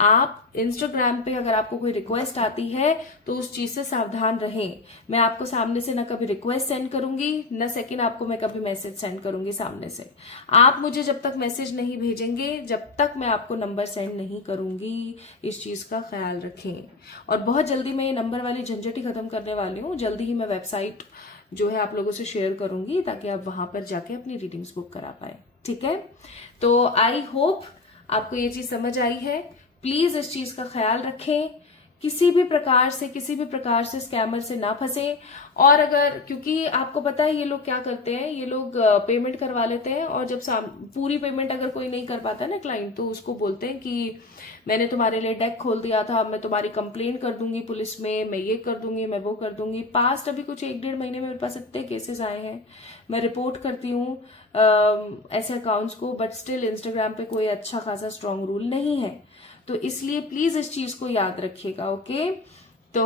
आप इंस्टाग्राम पे अगर आपको कोई रिक्वेस्ट आती है तो उस चीज से सावधान रहें। मैं आपको सामने से ना कभी रिक्वेस्ट सेंड करूंगी, न सेकंड आपको मैं कभी मैसेज सेंड करूंगी सामने से। आप मुझे जब तक मैसेज नहीं भेजेंगे, जब तक मैं आपको नंबर सेंड नहीं करूंगी। इस चीज का ख्याल रखें। और बहुत जल्दी मैं ये नंबर वाली झंझट ही खत्म करने वाली हूँ। जल्दी ही मैं वेबसाइट जो है आप लोगों से शेयर करूंगी, ताकि आप वहां पर जाके अपनी रीडिंग्स बुक करा पाए। ठीक है, तो आई होप आपको ये चीज समझ आई है। प्लीज इस चीज का ख्याल रखें, किसी भी प्रकार से स्कैमर से ना फंसे। और अगर, क्योंकि आपको पता है ये लोग क्या करते हैं, ये लोग पेमेंट करवा लेते हैं, और जब पूरी पेमेंट अगर कोई नहीं कर पाता ना क्लाइंट, तो उसको बोलते हैं कि मैंने तुम्हारे लिए डेक खोल दिया था, मैं तुम्हारी कंप्लेंट कर दूंगी पुलिस में, मैं ये कर दूंगी, मैं वो कर दूंगी। पास्ट अभी कुछ 1-1.5 महीने में मेरे पास इतने केसेस आए हैं। मैं रिपोर्ट करती हूँ ऐसे अकाउंट्स को, बट स्टिल इंस्टाग्राम पे कोई अच्छा खासा स्ट्रांग रूल नहीं है। तो इसलिए प्लीज इस चीज को याद रखिएगा। ओके, तो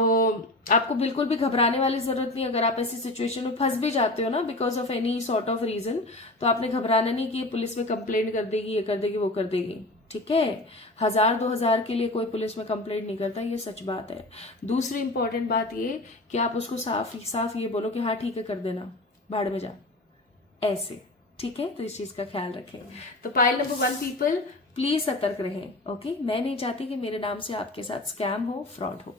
आपको बिल्कुल भी घबराने वाली जरूरत नहीं। अगर आप ऐसी सिचुएशन में फंस भी जाते हो ना, because of any sort of reason, तो आपने घबराना नहीं कि पुलिस में कंप्लेंट कर देगी, ये कर देगी, वो कर देगी। ठीक है, 1000-2000 के लिए कोई पुलिस में कंप्लेंट नहीं करता, ये सच बात है। दूसरी इंपॉर्टेंट बात ये कि आप उसको साफ ये बोलो कि हाँ ठीक है, कर देना, भाड़ में जा, ऐसे। ठीक है, तो इस चीज का ख्याल रखें। तो पाइल नंबर 1 पीपल, प्लीज सतर्क रहें। ओके, मैं नहीं चाहती कि मेरे नाम से आपके साथ स्कैम हो, फ्रॉड हो।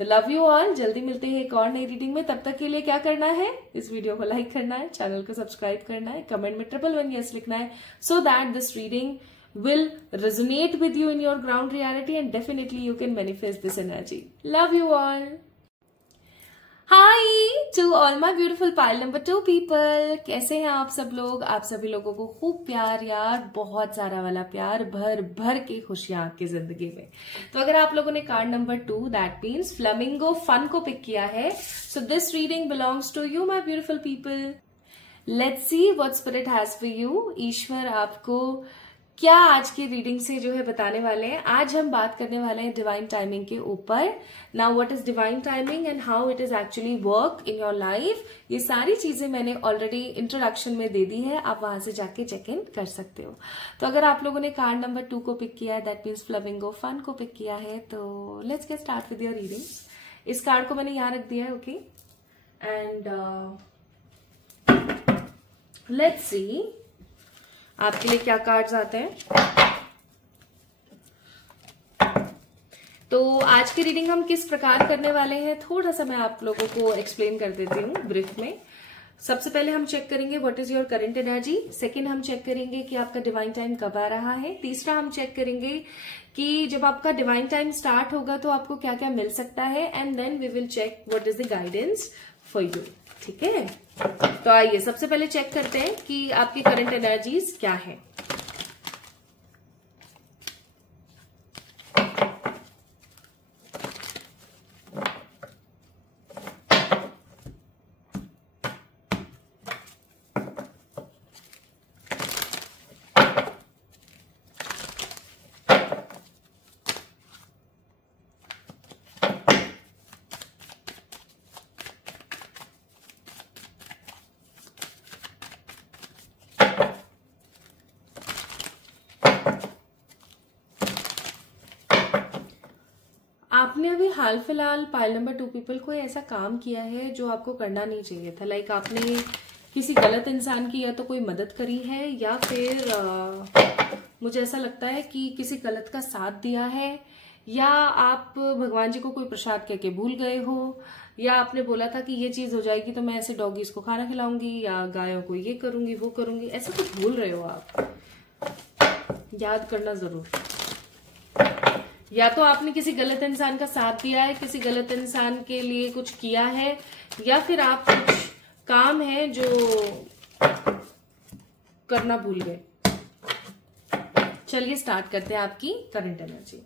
तो लव यू ऑल, जल्दी मिलते हैं एक और नई रीडिंग में। तब तक के लिए क्या करना है, इस वीडियो को लाइक करना है, चैनल को सब्सक्राइब करना है, कमेंट में 111 यस लिखना है, so that this reading will resonate with you in your ground reality and definitely you can manifest this energy. Love you all. Hi to all my beautiful pile number 2 people. कैसे हैं आप सब लोग? आप सभी लोगों को खूब प्यार यार, बहुत सारा वाला प्यार, भर भर के खुशियां आपकी जिंदगी में। तो अगर आप लोगों ने card number 2 that means flamingo fun को पिक किया है, so this reading belongs to you my beautiful people. Let's see what spirit has for you. ईश्वर आपको क्या आज की रीडिंग से जो है बताने वाले हैं। आज हम बात करने वाले हैं डिवाइन टाइमिंग के ऊपर। Now what is divine timing and how it is actually work in your life, ये सारी चीजें मैंने ऑलरेडी इंट्रोडक्शन में दे दी है, आप वहां से जाके चेक इन कर सकते हो। तो अगर आप लोगों ने कार्ड नंबर 2 को पिक किया है, दैट मीन्स फ्लेमिंगो फन को पिक किया है, तो let's get start with your reading. इस कार्ड को मैंने यहां रख दिया है। ओके, एंड लेट्स सी आपके लिए क्या कार्ड्स आते हैं। तो आज की रीडिंग हम किस प्रकार करने वाले हैं, थोड़ा सा मैं आप लोगों को एक्सप्लेन कर देती हूँ ब्रीफ में। सबसे पहले हम चेक करेंगे what is your current energy. Second हम चेक करेंगे कि आपका डिवाइन टाइम कब आ रहा है। तीसरा हम चेक करेंगे कि जब आपका डिवाइन टाइम स्टार्ट होगा तो आपको क्या क्या मिल सकता है। And then we will check what is the guidance for you. ठीक है, तो आइए सबसे पहले चेक करते हैं कि आपकी करंट एनर्जीज क्या है। आपने अभी हाल फिलहाल पाइल नंबर 2 पीपल कोई ऐसा काम किया है जो आपको करना नहीं चाहिए था। लाइक आपने किसी गलत इंसान की या तो कोई मदद करी है, या फिर मुझे ऐसा लगता है कि किसी गलत का साथ दिया है, या आप भगवान जी को कोई प्रसाद कह के भूल गए हो, या आपने बोला था कि ये चीज हो जाएगी तो मैं ऐसे डॉगीज को खाना खिलाऊंगी या गायों को ये करूंगी वो करूंगी, ऐसा कुछ भूल रहे हो आप। याद करना जरूर। या तो आपने किसी गलत इंसान का साथ दिया है, किसी गलत इंसान के लिए कुछ किया है, या फिर आप कुछ काम है जो करना भूल गए। चलिए स्टार्ट करते हैं आपकी करंट एनर्जी।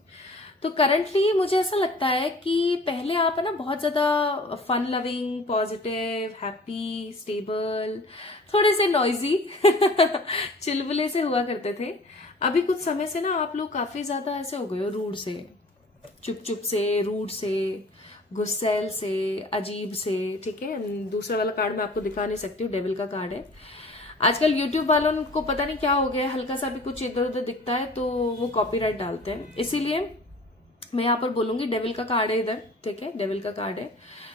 तो करंटली मुझे ऐसा लगता है कि पहले आप है ना बहुत ज्यादा fun loving, positive, happy, stable, थोड़े से नॉइजी चिलबुले से हुआ करते थे। अभी कुछ समय से ना आप लोग काफी ज्यादा ऐसे हो गए हो, रूड से, चुप चुप से, रूड से, गुस्सैल से, अजीब से। ठीक है, दूसरा वाला कार्ड मैं आपको दिखा नहीं सकती हूँ, डेविल का कार्ड है। आजकल यूट्यूब वालों को पता नहीं क्या हो गया है, हल्का सा भी कुछ इधर उधर दिखता है तो वो कॉपीराइट डालते हैं। इसीलिए मैं यहाँ पर बोलूंगी डेविल का कार्ड है इधर। ठीक है, डेविल का कार्ड है।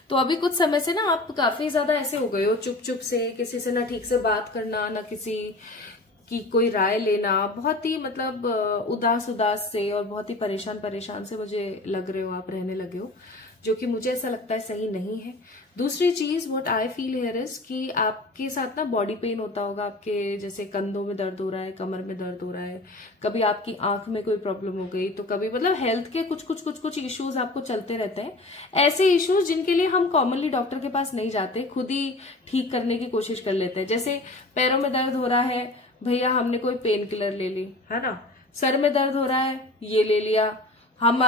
तो अभी कुछ समय से ना आप काफी ज्यादा ऐसे हो गए हो, चुप चुप से, किसी से ना ठीक से बात करना, ना किसी की कोई राय लेना, बहुत ही मतलब उदास उदास से और बहुत ही परेशान परेशान से मुझे लग रहे हो आप रहने लगे हो, जो कि मुझे ऐसा लगता है सही नहीं है। दूसरी चीज what I feel here is कि आपके साथ ना बॉडी पेन होता होगा, आपके जैसे कंधों में दर्द हो रहा है, कमर में दर्द हो रहा है, कभी आपकी आंख में कोई प्रॉब्लम हो गई, तो कभी मतलब हेल्थ के कुछ इश्यूज आपको चलते रहते हैं। ऐसे इश्यूज जिनके लिए हम कॉमनली डॉक्टर के पास नहीं जाते, खुद ही ठीक करने की कोशिश कर लेते हैं। जैसे पैरों में दर्द हो रहा है, भैया हमने कोई पेन किलर ले ली, है ना। सर में दर्द हो रहा है, ये ले लिया। हम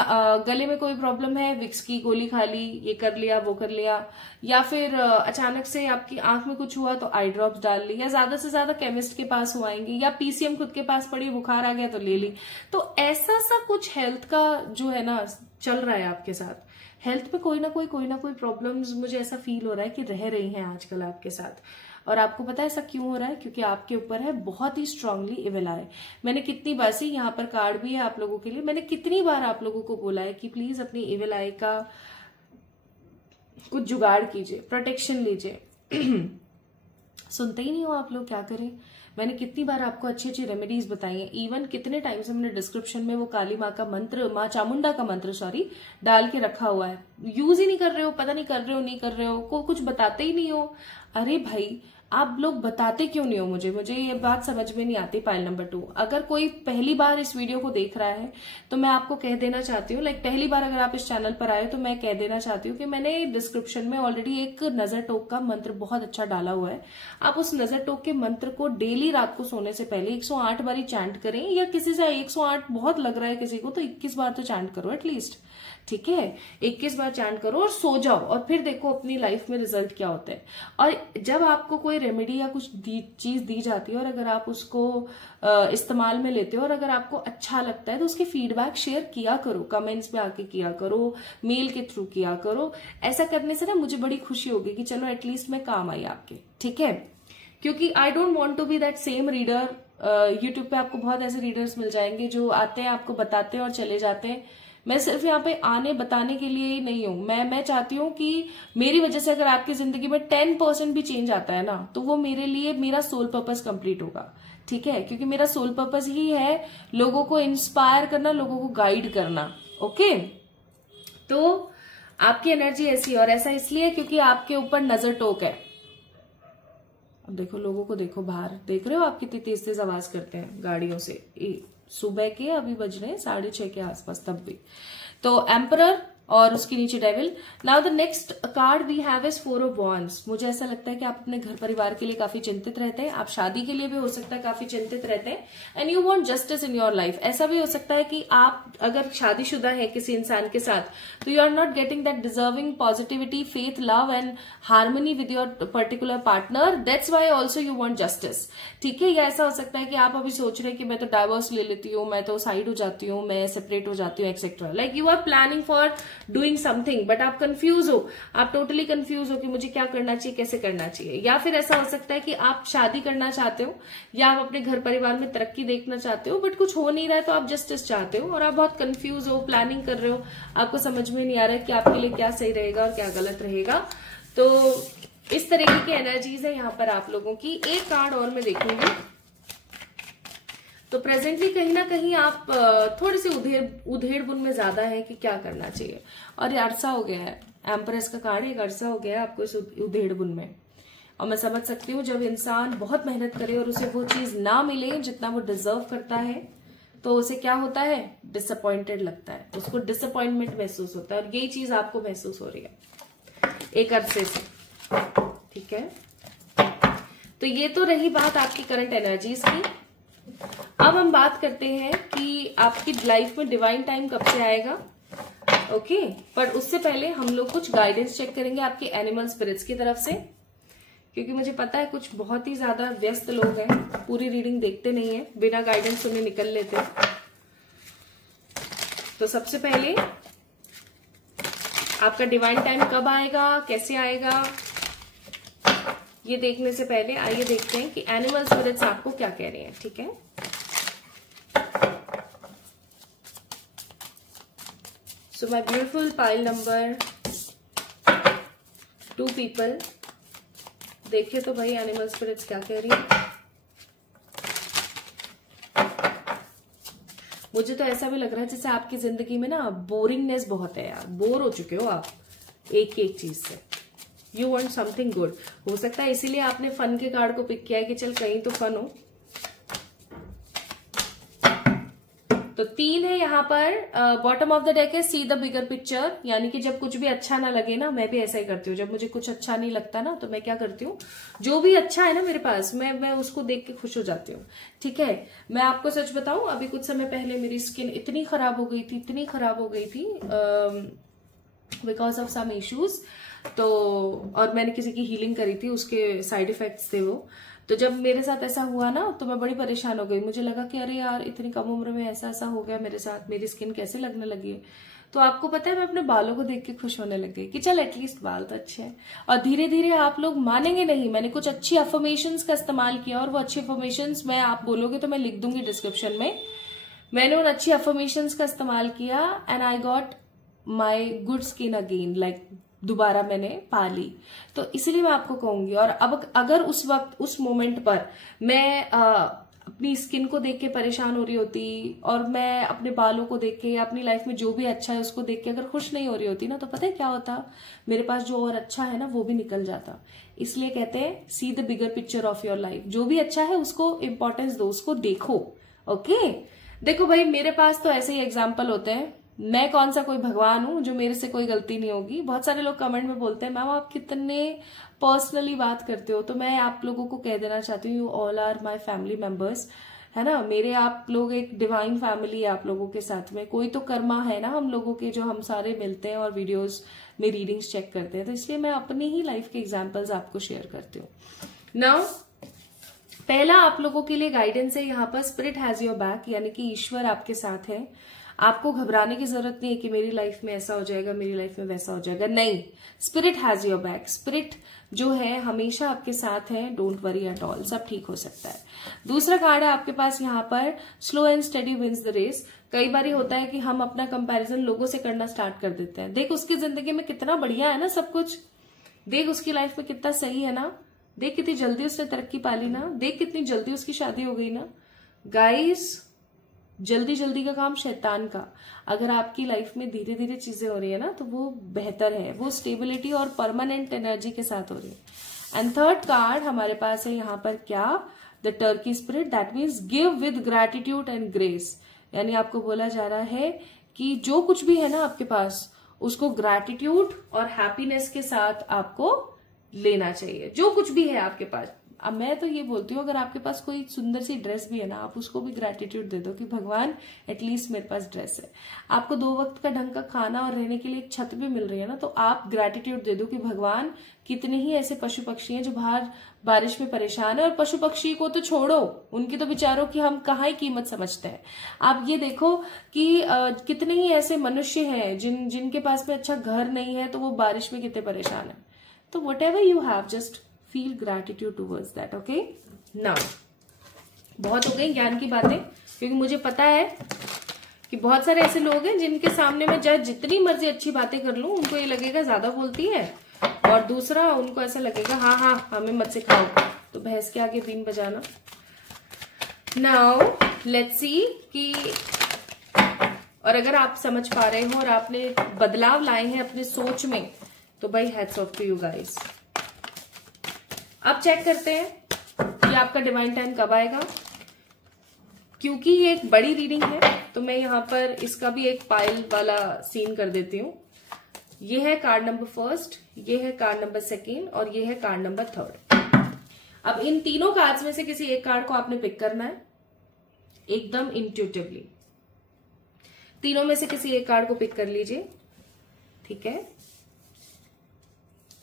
गले में कोई प्रॉब्लम है, विक्स की गोली खा ली, ये कर लिया वो कर लिया। या फिर अचानक से आपकी आंख में कुछ हुआ तो आई ड्रॉप्स डाल ली, या ज्यादा से ज्यादा केमिस्ट के पास हो आएंगे, या पीसीएम खुद के पास पड़ी, बुखार आ गया तो ले ली। तो ऐसा सा कुछ हेल्थ का जो है ना चल रहा है आपके साथ। हेल्थ पे कोई ना कोई प्रॉब्लम्स मुझे ऐसा फील हो रहा है कि रह रही हैं आजकल आपके साथ। और आपको पता है ऐसा क्यों हो रहा है? क्योंकि आपके ऊपर है बहुत ही स्ट्रांगली इविल आई। मैंने कितनी बार से, यहाँ पर कार्ड भी है आप लोगों के लिए, मैंने कितनी बार आप लोगों को बोला है कि प्लीज अपनी इविल आई का कुछ जुगाड़ कीजिए, प्रोटेक्शन लीजिए। सुनते ही नहीं हो आप लोग, क्या करें। मैंने कितनी बार आपको अच्छी अच्छी रेमेडीज बताई हैं। इवन कितने टाइम से मैंने डिस्क्रिप्शन में वो काली माँ का मंत्र, माँ चामुंडा का मंत्र डाल के रखा हुआ है। यूज ही नहीं कर रहे हो, पता नहीं कर रहे हो नहीं कर रहे हो, को कुछ बताते ही नहीं हो। अरे भाई आप लोग बताते क्यों नहीं हो मुझे ये बात समझ में नहीं आती। पाइल नंबर 2, अगर कोई पहली बार इस वीडियो को देख रहा है तो मैं आपको कह देना चाहती हूँ, लाइक पहली बार अगर आप इस चैनल पर आए तो मैं कह देना चाहती हूँ कि मैंने डिस्क्रिप्शन में ऑलरेडी एक नजर टोक का मंत्र बहुत अच्छा डाला हुआ है। आप उस नजर टोक के मंत्र को डेली रात को सोने से पहले 108 बारी चैंट करें, या किसी से 108 बहुत लग रहा है किसी को तो 21 बार तो चैंट करो एटलीस्ट। ठीक है, 21 बार चैंट करो और सो जाओ, और फिर देखो अपनी लाइफ में रिजल्ट क्या होता है। और जब आपको कोई रेमेडी या कुछ चीज दी जाती है और अगर आप उसको इस्तेमाल में लेते हो और अगर आपको अच्छा लगता है तो उसके फीडबैक शेयर किया करो, कमेंट्स में आके किया करो, मेल के थ्रू किया करो। ऐसा करने से ना मुझे बड़ी खुशी होगी कि चलो एटलीस्ट मैं काम आई आपके। ठीक है, क्योंकि I don't want to be that same reader. YouTube पे आपको बहुत ऐसे रीडर्स मिल जाएंगे जो आते हैं, आपको बताते हैं और चले जाते हैं। मैं सिर्फ यहाँ पे आने बताने के लिए ही नहीं हूं। मैं चाहती हूँ कि मेरी वजह से अगर आपकी जिंदगी में 10% भी चेंज आता है ना, तो वो मेरे लिए मेरा सोल पर्पस कंप्लीट होगा। ठीक है, क्योंकि मेरा सोल पर्पस ही है लोगों को इंस्पायर करना, लोगों को गाइड करना। ओके, तो आपकी एनर्जी ऐसी, और ऐसा इसलिए क्योंकि आपके ऊपर नजर टोक है। देखो लोगों को, देखो बाहर देख रहे हो आप कितनी तेज तेज आवाज करते हैं गाड़ियों से, सुबह के अभी बज रहे हैं 6:30 के आसपास, तब भी। तो एम्परर और उसके नीचे devil. Now the next card we have is 4 of wands. मुझे ऐसा लगता है कि आप अपने घर परिवार के लिए काफी चिंतित रहते हैं, आप शादी के लिए भी हो सकता है काफी चिंतित रहते हैं, and you want justice in your life. ऐसा भी हो सकता है कि आप अगर शादीशुदा है किसी इंसान के साथ, तो you are not getting that deserving positivity, faith, love and harmony with your particular partner, that's why also you want justice. ठीक है, या ऐसा हो सकता है कि आप अभी सोच रहे हैं कि मैं तो डाइवोर्स ले लेती हूँ, मैं तो साइड हो जाती हूँ, मैं सेपरेट हो जाती हूँ, etcetera. Like you are planning for doing something, but आप कंफ्यूज हो, आप टोटली कंफ्यूज हो कि मुझे क्या करना चाहिए, कैसे करना चाहिए। या फिर ऐसा हो सकता है कि आप शादी करना चाहते हो या आप अपने घर परिवार में तरक्की देखना चाहते हो, बट कुछ हो नहीं रहा है, तो आप जस्टिस चाहते हो और आप बहुत कंफ्यूज हो, प्लानिंग कर रहे हो, आपको समझ में नहीं आ रहा है कि आपके लिए क्या सही रहेगा और क्या गलत रहेगा। तो इस तरीके की एनर्जीज है यहाँ पर आप लोगों की। एक कार्ड और मैं देखूंगी। तो प्रेजेंटली कहीं ना कहीं आप थोड़े से उधेड़ बुन में ज्यादा है कि क्या करना चाहिए, और ये अरसा हो गया है, एम्प्रेस का कार्ड, एक अरसा हो गया है आपको इस उधेड़ बुन में। और मैं समझ सकती हूँ जब इंसान बहुत मेहनत करे और उसे वो चीज ना मिले जितना वो डिजर्व करता है, तो उसे क्या होता है, डिसअपॉइंटेड लगता है, उसको डिसअपॉइंटमेंट महसूस होता है, और यही चीज आपको महसूस हो रही है एक अरसे से। ठीक है, तो ये तो रही बात आपकी करंट एनर्जीज की। अब हम बात करते हैं कि आपकी लाइफ में डिवाइन टाइम कब से आएगा। ओके, पर उससे पहले हम लोग कुछ गाइडेंस चेक करेंगे आपके एनिमल स्पिरिट्स की तरफ से, क्योंकि मुझे पता है कुछ बहुत ही ज्यादा व्यस्त लोग हैं, पूरी रीडिंग देखते नहीं है, बिना गाइडेंस सुने निकल लेते हैं। तो सबसे पहले आपका डिवाइन टाइम कब आएगा, कैसे आएगा, ये देखने से पहले आइए देखते हैं कि एनिमल स्पिरिट्स आपको क्या कह रहे हैं। ठीक है, so my beautiful pile number 2 people, देखिए तो भाई एनिमल स्पिरिट्स क्या कह रही है। मुझे तो ऐसा भी लग रहा है जैसे आपकी जिंदगी में ना बोरिंगनेस बहुत है यार, बोर हो चुके हो आप एक एक चीज से, यू वांट समथिंग गुड। हो सकता है इसीलिए आपने फन के कार्ड को पिक किया है कि चल कहीं तो फन हो। तो 3 है यहाँ पर। बॉटम ऑफ द डेक है सी द बिगर पिक्चर, यानी कि जब कुछ भी अच्छा ना लगे ना, मैं भी ऐसा ही करती हूँ, जब मुझे कुछ अच्छा नहीं लगता ना, तो मैं क्या करती हूँ, जो भी अच्छा है ना मेरे पास, मैं उसको देख के खुश हो जाती हूँ। ठीक है, मैं आपको सच बताऊं, अभी कुछ समय पहले मेरी स्किन इतनी खराब हो गई थी बिकॉज ऑफ सम इश्यूज, तो और मैंने किसी की हीलिंग करी थी, उसके साइड इफेक्ट्स थे वो। तो जब मेरे साथ ऐसा हुआ ना, तो मैं बड़ी परेशान हो गई, मुझे लगा कि अरे यार इतनी कम उम्र में ऐसा ऐसा हो गया मेरे साथ, मेरी स्किन कैसे लगने लगी है। तो आपको पता है मैं अपने बालों को देख के खुश होने लग गई कि चल एटलीस्ट बाल तो अच्छे हैं। और धीरे धीरे आप लोग मानेंगे नहीं, मैंने कुछ अच्छी अफर्मेशंस का इस्तेमाल किया, और वो अच्छी अफर्मेशंस मैं, आप बोलोगे तो मैं लिख दूंगी डिस्क्रिप्शन में, मैंने उन अच्छी अफर्मेशंस का इस्तेमाल किया and I got my good skin again, like दोबारा मैंने पा ली। तो इसलिए मैं आपको कहूंगी, और अब अगर उस वक्त उस मोमेंट पर मैं अपनी स्किन को देख के परेशान हो रही होती, और मैं अपने बालों को देख के या अपनी लाइफ में जो भी अच्छा है उसको देख के अगर खुश नहीं हो रही होती ना, तो पता है क्या होता, मेरे पास जो और अच्छा है ना वो भी निकल जाता। इसलिए कहते हैं see the bigger picture of your life, जो भी अच्छा है उसको इंपॉर्टेंस दो, उसको देखो। ओके, देखो भाई मेरे पास तो ऐसे ही एग्जाम्पल होते हैं, मैं कौन सा कोई भगवान हूं जो मेरे से कोई गलती नहीं होगी। बहुत सारे लोग कमेंट में बोलते हैं मैम आप कितने पर्सनली बात करते हो, तो मैं आप लोगों को कह देना चाहती हूँ, you all are my family members, है ना, मेरे आप लोग एक डिवाइन फैमिली है आप लोगों के साथ में, कोई तो कर्मा है ना हम लोगों के, जो हम सारे मिलते हैं और वीडियोस में रीडिंग्स चेक करते हैं। तो इसलिए मैं अपनी ही लाइफ के एग्जाम्पल्स आपको शेयर करती हूँ। नाउ पहला आप लोगों के लिए गाइडेंस है यहाँ पर, स्पिरिट हैज योर बैक, यानी कि ईश्वर आपके साथ है। आपको घबराने की जरूरत नहीं है कि मेरी लाइफ में ऐसा हो जाएगा, मेरी लाइफ में वैसा हो जाएगा, नहीं, spirit has your back, spirit जो है हमेशा आपके साथ है, डोंट वरी एट ऑल, सब ठीक हो सकता है। दूसरा कार्ड है आपके पास यहाँ पर, slow and steady wins the race. कई बार होता है कि हम अपना कंपैरिजन लोगों से करना स्टार्ट कर देते हैं, देख उसकी जिंदगी में कितना बढ़िया है ना सब कुछ, देख उसकी लाइफ में कितना सही है ना, देख कितनी जल्दी उसने तरक्की पा ली ना, देख कितनी जल्दी उसकी शादी हो गई ना। गाइस, जल्दी जल्दी का काम शैतान का। अगर आपकी लाइफ में धीरे धीरे चीजें हो रही है ना, तो वो बेहतर है, वो स्टेबिलिटी और परमानेंट एनर्जी के साथ हो रही है। एंड थर्ड कार्ड हमारे पास है यहाँ पर क्या, the Turkey spirit, that means give with gratitude and grace. यानी आपको बोला जा रहा है कि जो कुछ भी है ना आपके पास, उसको ग्रैटिट्यूड और हैप्पीनेस के साथ आपको लेना चाहिए, जो कुछ भी है आपके पास। अब मैं तो ये बोलती हूँ, अगर आपके पास कोई सुंदर सी ड्रेस भी है ना, आप उसको भी ग्रैटिट्यूड दे दो कि भगवान एटलीस्ट मेरे पास ड्रेस है। आपको 2 वक्त का ढंग का खाना और रहने के लिए एक छत भी मिल रही है ना, तो आप ग्रैटिट्यूड दे दो कि भगवान कितने ही ऐसे पशु पक्षी हैं जो बाहर बारिश में परेशान है। और पशु पक्षी को तो छोड़ो, उनकी तो बेचारों की हम कहाँ ही कीमत समझते हैं। आप ये देखो कि कितने ही ऐसे मनुष्य हैं जिनके पास में अच्छा घर नहीं है, तो वो बारिश में कितने परेशान है। तो what ever you have, just feel gratitude towards that. Okay, now बहुत हो गई ज्ञान की बातें, क्योंकि मुझे पता है कि बहुत सारे ऐसे लोग हैं जिनके सामने मैं चाहे जितनी मर्जी अच्छी बातें कर लूं, उनको ये लगेगा ज्यादा बोलती है, और दूसरा उनको ऐसा लगेगा हाँ हाँ हमें मत सिखाओ, तो भैंस के आगे बीन बजाना। नाउ लेट्स सी कि, और अगर आप समझ पा रहे हो और आपने बदलाव लाए हैं अपने सोच में, तो भाई hats off to you guys. अब चेक करते हैं कि आपका डिवाइन टाइम कब आएगा। क्योंकि ये एक बड़ी रीडिंग है, तो मैं यहाँ पर इसका भी एक पाइल वाला सीन कर देती हूँ। ये है कार्ड नंबर 1, ये है कार्ड नंबर 2 और ये है कार्ड नंबर 3। अब इन तीनों कार्ड्स में से किसी एक कार्ड को आपने पिक करना है एकदम इंट्यूटिवली। तीनों में से किसी एक कार्ड को पिक कर लीजिए, ठीक है,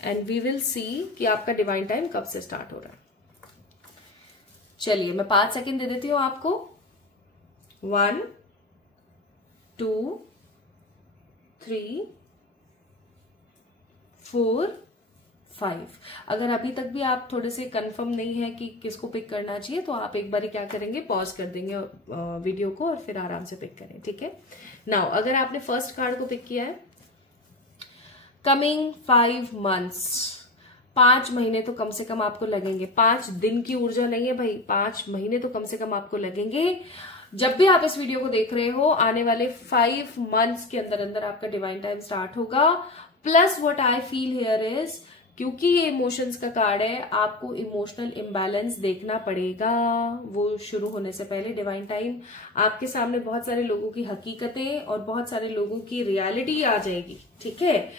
एंड वी विल सी कि आपका डिवाइन टाइम कब से स्टार्ट हो रहा है। चलिए मैं 5 सेकेंड दे देती हूं आपको। 1 2 3 4 5। अगर अभी तक भी आप थोड़े से कंफर्म नहीं है कि किसको पिक करना चाहिए, तो आप एक बार क्या करेंगे, पॉज कर देंगे वीडियो को और फिर आराम से पिक करें, ठीक है। नाउ अगर आपने फर्स्ट कार्ड को पिक किया है, कमिंग 5 months, 5 महीने तो कम से कम आपको लगेंगे। 5 दिन की ऊर्जा नहीं है भाई, 5 महीने तो कम से कम आपको लगेंगे। जब भी आप इस वीडियो को देख रहे हो, आने वाले 5 months के अंदर अंदर आपका डिवाइन टाइम स्टार्ट होगा। Plus what I feel here is, क्योंकि ये इमोशंस का कार्ड है, आपको इमोशनल इम्बैलेंस देखना पड़ेगा। वो शुरू होने से पहले डिवाइन टाइम आपके सामने बहुत सारे लोगों की हकीकतें और बहुत सारे लोगों की रियलिटी आ जाएगी, ठीक है।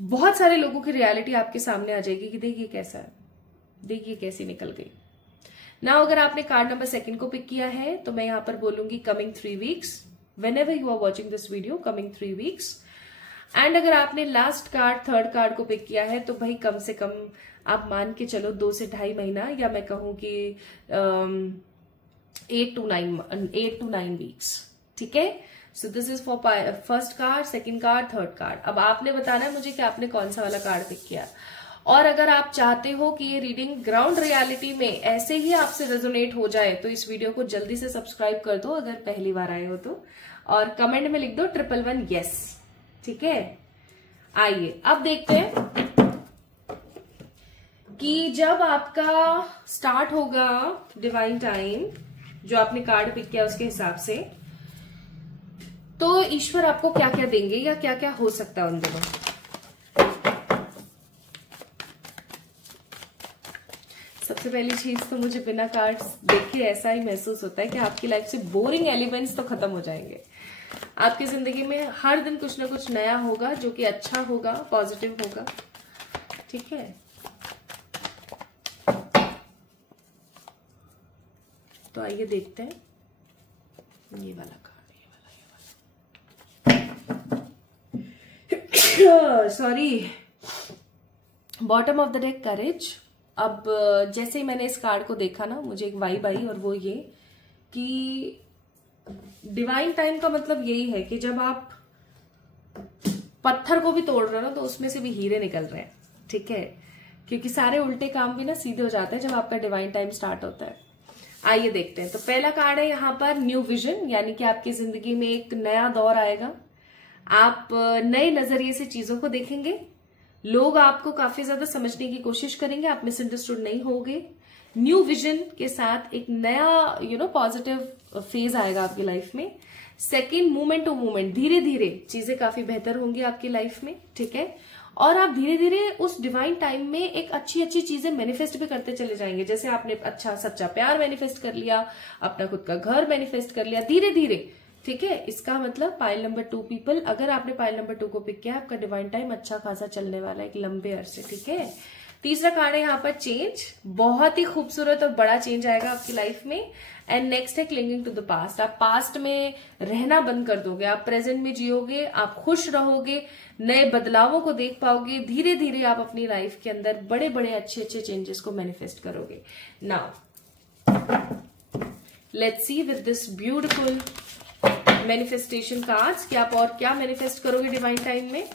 बहुत सारे लोगों की रियलिटी आपके सामने आ जाएगी कि देखिए कैसा है, देखिए कैसी निकल गई। नाउ अगर आपने कार्ड नंबर 2 को पिक किया है, तो मैं यहां पर बोलूंगी coming 3 weeks, whenever you are watching this video, coming 3 weeks। And अगर आपने लास्ट कार्ड 3rd कार्ड को पिक किया है, तो भाई कम से कम आप मान के चलो 2 से 2.5 महीना, या मैं कहूं कि 8 to 9 weeks, ठीक है। So this is for first card, 2nd card, 3rd card. अब आपने बताना है मुझे कि आपने कौन सा वाला कार्ड पिक किया। और अगर आप चाहते हो कि ये रीडिंग ग्राउंड रियलिटी में ऐसे ही आपसे रेजोनेट हो जाए, तो इस वीडियो को जल्दी से सब्सक्राइब कर दो अगर पहली बार आए हो तो, और कमेंट में लिख दो 111 यस, ठीक है। आइए अब देखते हैं कि जब आपका स्टार्ट होगा डिवाइन टाइम, जो आपने कार्ड पिक किया उसके हिसाब से, तो ईश्वर आपको क्या क्या देंगे या क्या क्या हो सकता है उन दिनों। सबसे पहली चीज तो मुझे बिना कार्ड्स देखे ऐसा ही महसूस होता है कि आपकी लाइफ से बोरिंग एलिमेंट्स तो खत्म हो जाएंगे। आपकी जिंदगी में हर दिन कुछ ना कुछ नया होगा, जो कि अच्छा होगा, पॉजिटिव होगा, ठीक है। तो आइए देखते हैं ये वाला card, sorry, bottom of the deck courage. अब जैसे ही मैंने इस कार्ड को देखा ना, मुझे एक वाइब आई, और वो ये कि डिवाइन टाइम का मतलब यही है कि जब आप पत्थर को भी तोड़ रहे हो ना, तो उसमें से भी हीरे निकल रहे हैं, ठीक है। क्योंकि सारे उल्टे काम भी ना सीधे हो जाते हैं जब आपका डिवाइन टाइम स्टार्ट होता है। आइए देखते हैं। तो पहला कार्ड है यहाँ पर न्यू विजन, यानी कि आपकी जिंदगी में एक नया दौर आएगा। आप नए नजरिए से चीजों को देखेंगे, लोग आपको काफी ज्यादा समझने की कोशिश करेंगे, आप मिसअंडरस्टूड नहीं होगे। न्यू विजन के साथ एक नया पॉजिटिव फेज आएगा आपकी लाइफ में। सेकंड, मूवमेंट टू मूवमेंट, धीरे धीरे चीजें काफी बेहतर होंगी आपकी लाइफ में, ठीक है। और आप धीरे धीरे उस डिवाइन टाइम में एक अच्छी अच्छी चीजें मैनिफेस्ट भी करते चले जाएंगे। जैसे आपने अच्छा सच्चा प्यार मैनिफेस्ट कर लिया, अपना खुद का घर मैनिफेस्ट कर लिया धीरे धीरे, ठीक है। इसका मतलब पाइल नंबर 2 पीपल, अगर आपने पाइल नंबर 2 को पिक किया, आपका डिवाइन टाइम अच्छा खासा चलने वाला है एक लंबे अरसे, ठीक है। तीसरा कार्ड है यहाँ पर चेंज, बहुत ही खूबसूरत और बड़ा चेंज आएगा आपकी लाइफ में। एंड नेक्स्ट है क्लिंगिंग टू द पास्ट, आप पास्ट में रहना बंद कर दोगे, आप प्रेजेंट में जियोगे, आप खुश रहोगे, नए बदलावों को देख पाओगे, धीरे धीरे आप अपनी लाइफ के अंदर बड़े बड़े अच्छे अच्छे चेंजेस को मैनिफेस्ट करोगे। Now let's C with this beautiful manifestation cards कि आप और क्या मैनिफेस्ट करोगे डिवाइन टाइम में।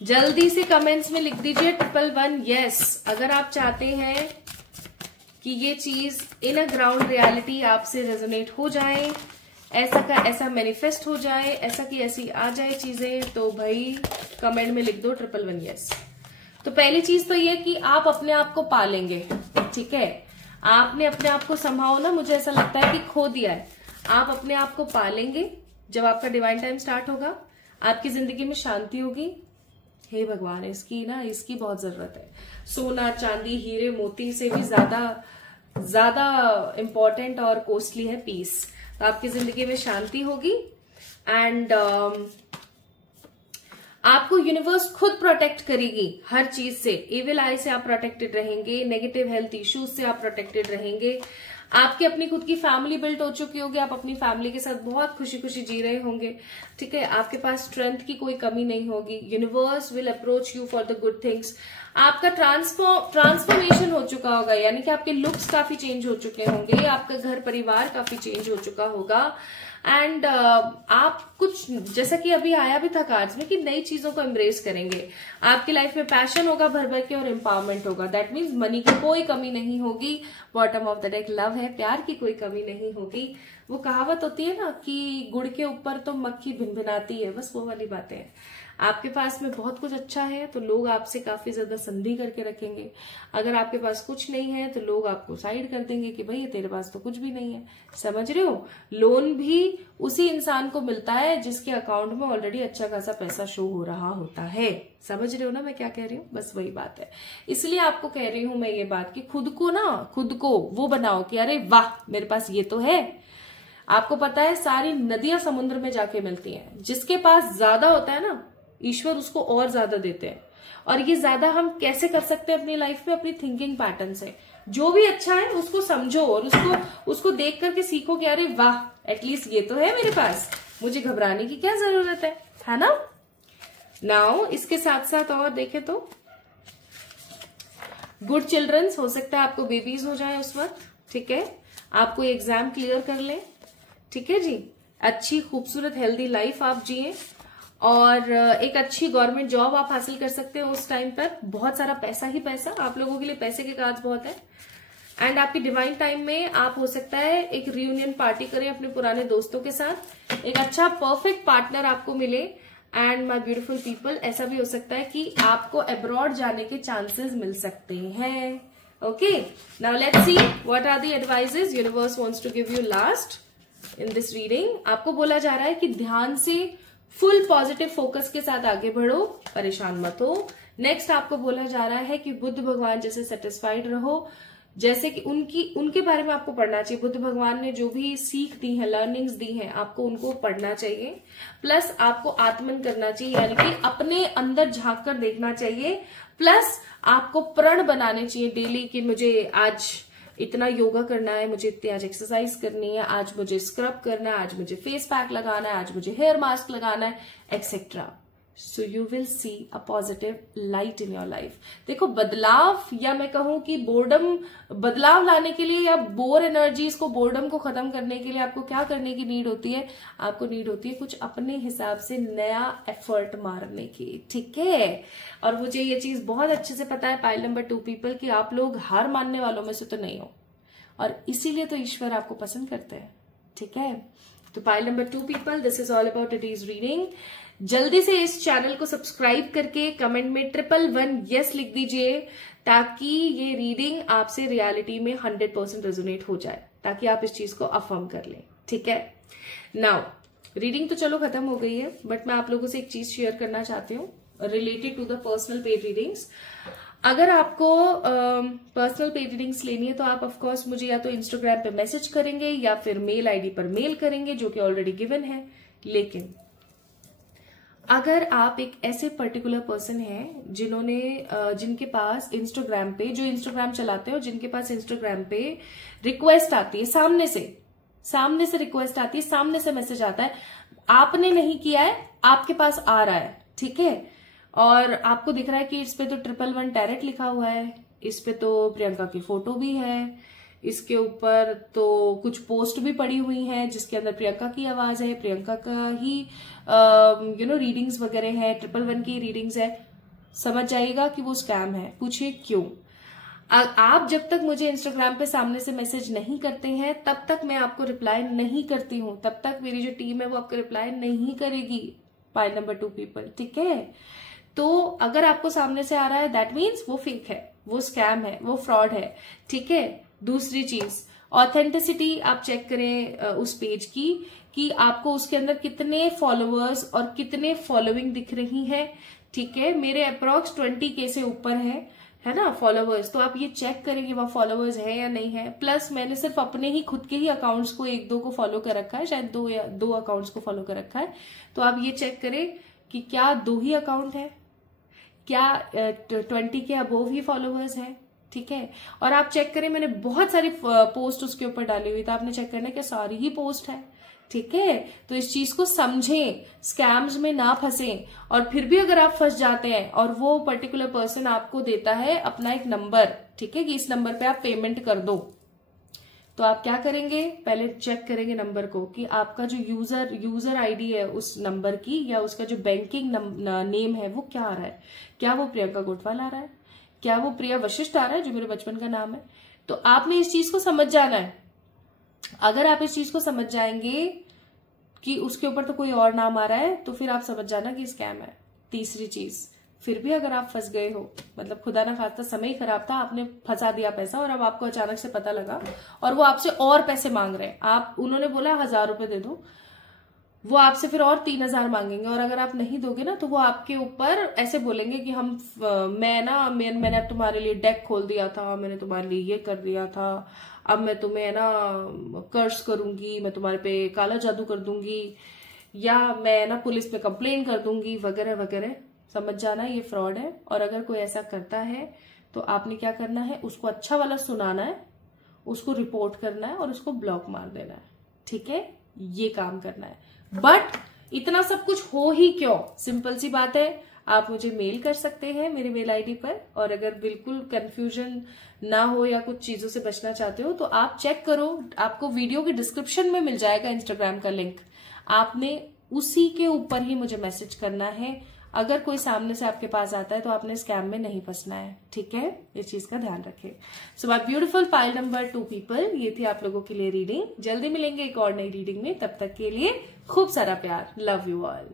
जल्दी से कमेंट्स में लिख दीजिए 111 यस, अगर आप चाहते हैं कि ये चीज इन अ ग्राउंड रियलिटी आपसे रेजोनेट हो जाए, ऐसा का ऐसा मैनिफेस्ट हो जाए, ऐसा की ऐसी आ जाए चीजें, तो भाई कमेंट में लिख दो 111 यस। तो पहली चीज तो ये कि आप अपने आप को पालेंगे, ठीक है। आपने अपने आप को संभाओ ना, मुझे ऐसा लगता है कि खो दिया है, आप अपने आप को पालेंगे। जब आपका डिवाइन टाइम स्टार्ट होगा, आपकी जिंदगी में शांति होगी। हे भगवान, इसकी बहुत जरूरत है। सोना चांदी हीरे मोती से भी ज्यादा इंपॉर्टेंट और कॉस्टली है पीस। तो आपकी जिंदगी में शांति होगी एंड आपको यूनिवर्स खुद प्रोटेक्ट करेगी हर चीज से। एविल आई से आप प्रोटेक्टेड रहेंगे, नेगेटिव हेल्थ इश्यूज से आप प्रोटेक्टेड रहेंगे। आपकी अपनी खुद की फैमिली बिल्ट हो चुकी होगी, आप अपनी फैमिली के साथ बहुत खुशी खुशी जी रहे होंगे, ठीक है। आपके पास स्ट्रेंथ की कोई कमी नहीं होगी। Universe will approach you for the good things. आपका ट्रांसफॉर्मेशन हो चुका होगा, यानी कि आपके लुक्स काफी चेंज हो चुके होंगे, आपका घर परिवार काफी चेंज हो चुका होगा। एंड आप कुछ जैसा कि अभी आया भी था कार्ड्स में कि नई चीजों को एम्ब्रेस करेंगे। आपकी लाइफ में पैशन होगा भर भर के और एम्पावरमेंट होगा। दैट मीन्स मनी की कोई कमी नहीं होगी। Bottom of the deck love है, प्यार की कोई कमी नहीं होगी। वो कहावत होती है ना कि गुड़ के ऊपर तो मक्खी भिनभिनाती है, बस वो वाली बातें हैं। आपके पास में बहुत कुछ अच्छा है तो लोग आपसे काफी ज्यादा संधि करके रखेंगे। अगर आपके पास कुछ नहीं है तो लोग आपको साइड कर देंगे कि भाई तेरे पास तो कुछ भी नहीं है। समझ रहे हो, लोन भी उसी इंसान को मिलता है जिसके अकाउंट में ऑलरेडी अच्छा खासा पैसा शो हो रहा होता है। समझ रहे हो ना मैं क्या कह रही हूँ, बस वही बात है। इसलिए आपको कह रही हूं मैं ये बात कि खुद को वो बनाओ कि अरे वाह मेरे पास ये तो है। आपको पता है सारी नदियां समुद्र में जाके मिलती हैं। जिसके पास ज्यादा होता है ना, ईश्वर उसको और ज्यादा देते हैं। और ये ज्यादा हम कैसे कर सकते हैं अपनी लाइफ में, अपनी थिंकिंग पैटर्न से। जो भी अच्छा है उसको समझो और उसको देख करके सीखो कि अरे वाह एटलीस्ट ये तो है मेरे पास, मुझे घबराने की क्या जरूरत है ना। नाउ इसके साथ साथ और देखें तो गुड चिल्ड्रंस, हो सकता है आपको बेबीज हो जाए उस वक्त, ठीक है। आपको एग्जाम क्लियर कर ले, ठीक है जी। अच्छी खूबसूरत हेल्दी लाइफ आप जिए और एक अच्छी गवर्नमेंट जॉब आप हासिल कर सकते हो उस टाइम पर। बहुत सारा पैसा ही पैसा, आप लोगों के लिए पैसे के कार्ड्स बहुत है। एंड आपकी डिवाइन टाइम में आप हो सकता है एक रियूनियन पार्टी करें अपने पुराने दोस्तों के साथ, एक अच्छा परफेक्ट पार्टनर आपको मिले। एंड माय ब्यूटीफुल पीपल, ऐसा भी हो सकता है कि आपको अब्रॉड जाने के चांसेस मिल सकते हैं। Okay, now let's see what are the advices universe wants to give you last in this reading. आपको बोला जा रहा है कि ध्यान से फुल पॉजिटिव फोकस के साथ आगे बढ़ो, परेशान मत हो। नेक्स्ट आपको बोला जा रहा है कि बुद्ध भगवान जैसे सेटिस्फाइड रहो, जैसे कि उनके बारे में आपको पढ़ना चाहिए। बुद्ध भगवान ने जो भी सीख दी है, लर्निंग्स दी हैं, आपको उनको पढ़ना चाहिए। प्लस आपको आत्मन करना चाहिए, यानी कि अपने अंदर झांक कर देखना चाहिए। प्लस आपको प्रण बनाने चाहिए डेली कि मुझे आज इतना योगा करना है, मुझे इतनी आज एक्सरसाइज करनी है, आज मुझे स्क्रब करना है, आज मुझे फेस पैक लगाना है, आज मुझे हेयर मास्क लगाना है, etcetera. So you will see a positive light in your life. देखो बदलाव, या मैं कहूं कि बोर्डम, बदलाव लाने के लिए या बोर एनर्जीज को, बोर्डम को खत्म करने के लिए आपको क्या करने की नीड होती है? आपको नीड होती है कुछ अपने हिसाब से नया एफर्ट मारने की, ठीक है। और मुझे ये चीज बहुत अच्छे से पता है पाइल नंबर 2 पीपल की आप लोग हार मानने वालों में से तो नहीं हो, और इसीलिए तो ईश्वर आपको पसंद करते हैं, ठीक है। तो pile number 2 people, this is all about today's reading. जल्दी से इस चैनल को सब्सक्राइब करके कमेंट में 111 यस लिख दीजिए, ताकि ये रीडिंग आपसे रियलिटी में 100% रेजोनेट हो जाए, ताकि आप इस चीज को अफर्म कर लें, ठीक है। नाउ रीडिंग तो चलो खत्म हो गई है, बट मैं आप लोगों से एक चीज शेयर करना चाहती हूँ related to the personal paid readings. अगर आपको पर्सनल पेड रीडिंग्स लेनी है तो आप ऑफ कोर्स मुझे या तो इंस्टाग्राम पे मैसेज करेंगे या फिर मेल आईडी पर मेल करेंगे, जो कि ऑलरेडी गिवन है। लेकिन अगर आप एक ऐसे पर्टिकुलर पर्सन हैं जिनके पास इंस्टाग्राम पे, जो इंस्टाग्राम चलाते हो, जिनके पास इंस्टाग्राम पे रिक्वेस्ट आती है, सामने से रिक्वेस्ट आती है, सामने से मैसेज आता है, आपने नहीं किया है, आपके पास आ रहा है, ठीक है, और आपको दिख रहा है कि इस पे तो 111 टैरेट लिखा हुआ है, इस पे तो प्रियंका की फोटो भी है, इसके ऊपर तो कुछ पोस्ट भी पड़ी हुई हैं जिसके अंदर प्रियंका की आवाज है, प्रियंका का ही रीडिंग्स वगैरह है, 111 की रीडिंग्स है। समझ जाइएगा कि वो स्कैम है। पूछिए क्यों। आप जब तक मुझे इंस्टाग्राम पे सामने से मैसेज नहीं करते हैं तब तक मैं आपको रिप्लाई नहीं करती हूं, तब तक मेरी जो टीम है वो आपको रिप्लाई नहीं करेगी। पॉइंट नंबर 2 पीपल, ठीक है। तो अगर आपको सामने से आ रहा है दैट मीन्स वो फेक है, वो स्कैम है, वो फ्रॉड है, ठीक है। दूसरी चीज, ऑथेंटिसिटी आप चेक करें उस पेज की कि आपको उसके अंदर कितने फॉलोअर्स और कितने फॉलोइंग दिख रही है, ठीक है। मेरे अप्रॉक्स 20K से ऊपर है ना फॉलोअर्स, तो आप ये चेक करें कि वह फॉलोअर्स है या नहीं है। प्लस मैंने सिर्फ अपने ही खुद के ही अकाउंट्स को 1-2 को फॉलो कर रखा है, शायद 2 अकाउंट्स को फॉलो कर रखा है। तो आप ये चेक करें कि क्या 2 ही अकाउंट है, क्या 20K अबोव ही फॉलोअर्स है, ठीक है। और आप चेक करें, मैंने बहुत सारी पोस्ट उसके ऊपर डाली हुई, तो आपने चेक करना कि सारी ही पोस्ट है, ठीक है। तो इस चीज को समझें, स्कैम्स में ना फंसें। और फिर भी अगर आप फंस जाते हैं और वो पर्टिकुलर पर्सन आपको देता है अपना एक नंबर, ठीक है, कि इस नंबर पे आप पेमेंट कर दो, तो आप क्या करेंगे, पहले चेक करेंगे नंबर को कि आपका जो यूजर आईडी है उस नंबर की, या उसका जो बैंकिंग नेम है वो क्या आ रहा है। क्या वो प्रियंका गोटवाल आ रहा है, क्या वो प्रिया वशिष्ठ आ रहा है जो मेरे बचपन का नाम है। तो आपने इस चीज को समझ जाना है। अगर आप इस चीज को समझ जाएंगे कि उसके ऊपर तो कोई और नाम आ रहा है, तो फिर आप समझ जाना कि स्कैम है। तीसरी चीज, फिर भी अगर आप फंस गए हो, मतलब खुदा ना खास्ता समय ही खराब था, आपने फंसा दिया पैसा और अब आपको अचानक से पता लगा और वो आपसे और पैसे मांग रहे हैं, उन्होंने बोला 1000 रुपए दे दो, वो आपसे फिर और 3000 मांगेंगे, और अगर आप नहीं दोगे ना तो वो आपके ऊपर ऐसे बोलेंगे कि मैंने अब तुम्हारे लिए डेक खोल दिया था, मैंने तुम्हारे लिए ये कर दिया था, अब मैं तुम्हें ना कर्ज करूंगी, मैं तुम्हारे पे काला जादू कर दूंगी, या मैं ना पुलिस पे कंप्लेन कर दूंगी, वगैरह वगैरह। समझ जाना ये फ्रॉड है। और अगर कोई ऐसा करता है तो आपने क्या करना है, उसको अच्छा वाला सुनाना है, उसको रिपोर्ट करना है और उसको ब्लॉक मार देना है, ठीक है। ये काम करना है। बट इतना सब कुछ हो ही क्यों, सिंपल सी बात है, आप मुझे मेल कर सकते हैं मेरे मेल आईडी पर। और अगर बिल्कुल कंफ्यूजन ना हो या कुछ चीजों से बचना चाहते हो तो आप चेक करो, आपको वीडियो के डिस्क्रिप्शन में मिल जाएगा इंस्टाग्राम का लिंक, आपने उसी के ऊपर ही मुझे मैसेज करना है। अगर कोई सामने से आपके पास आता है तो आपने स्कैम में नहीं फंसना है, ठीक है। इस चीज का ध्यान रखें। So my beautiful pile number 2 people, ये थी आप लोगों के लिए रीडिंग। जल्दी मिलेंगे एक और नई रीडिंग में, तब तक के लिए खूब सारा प्यार। Love you all.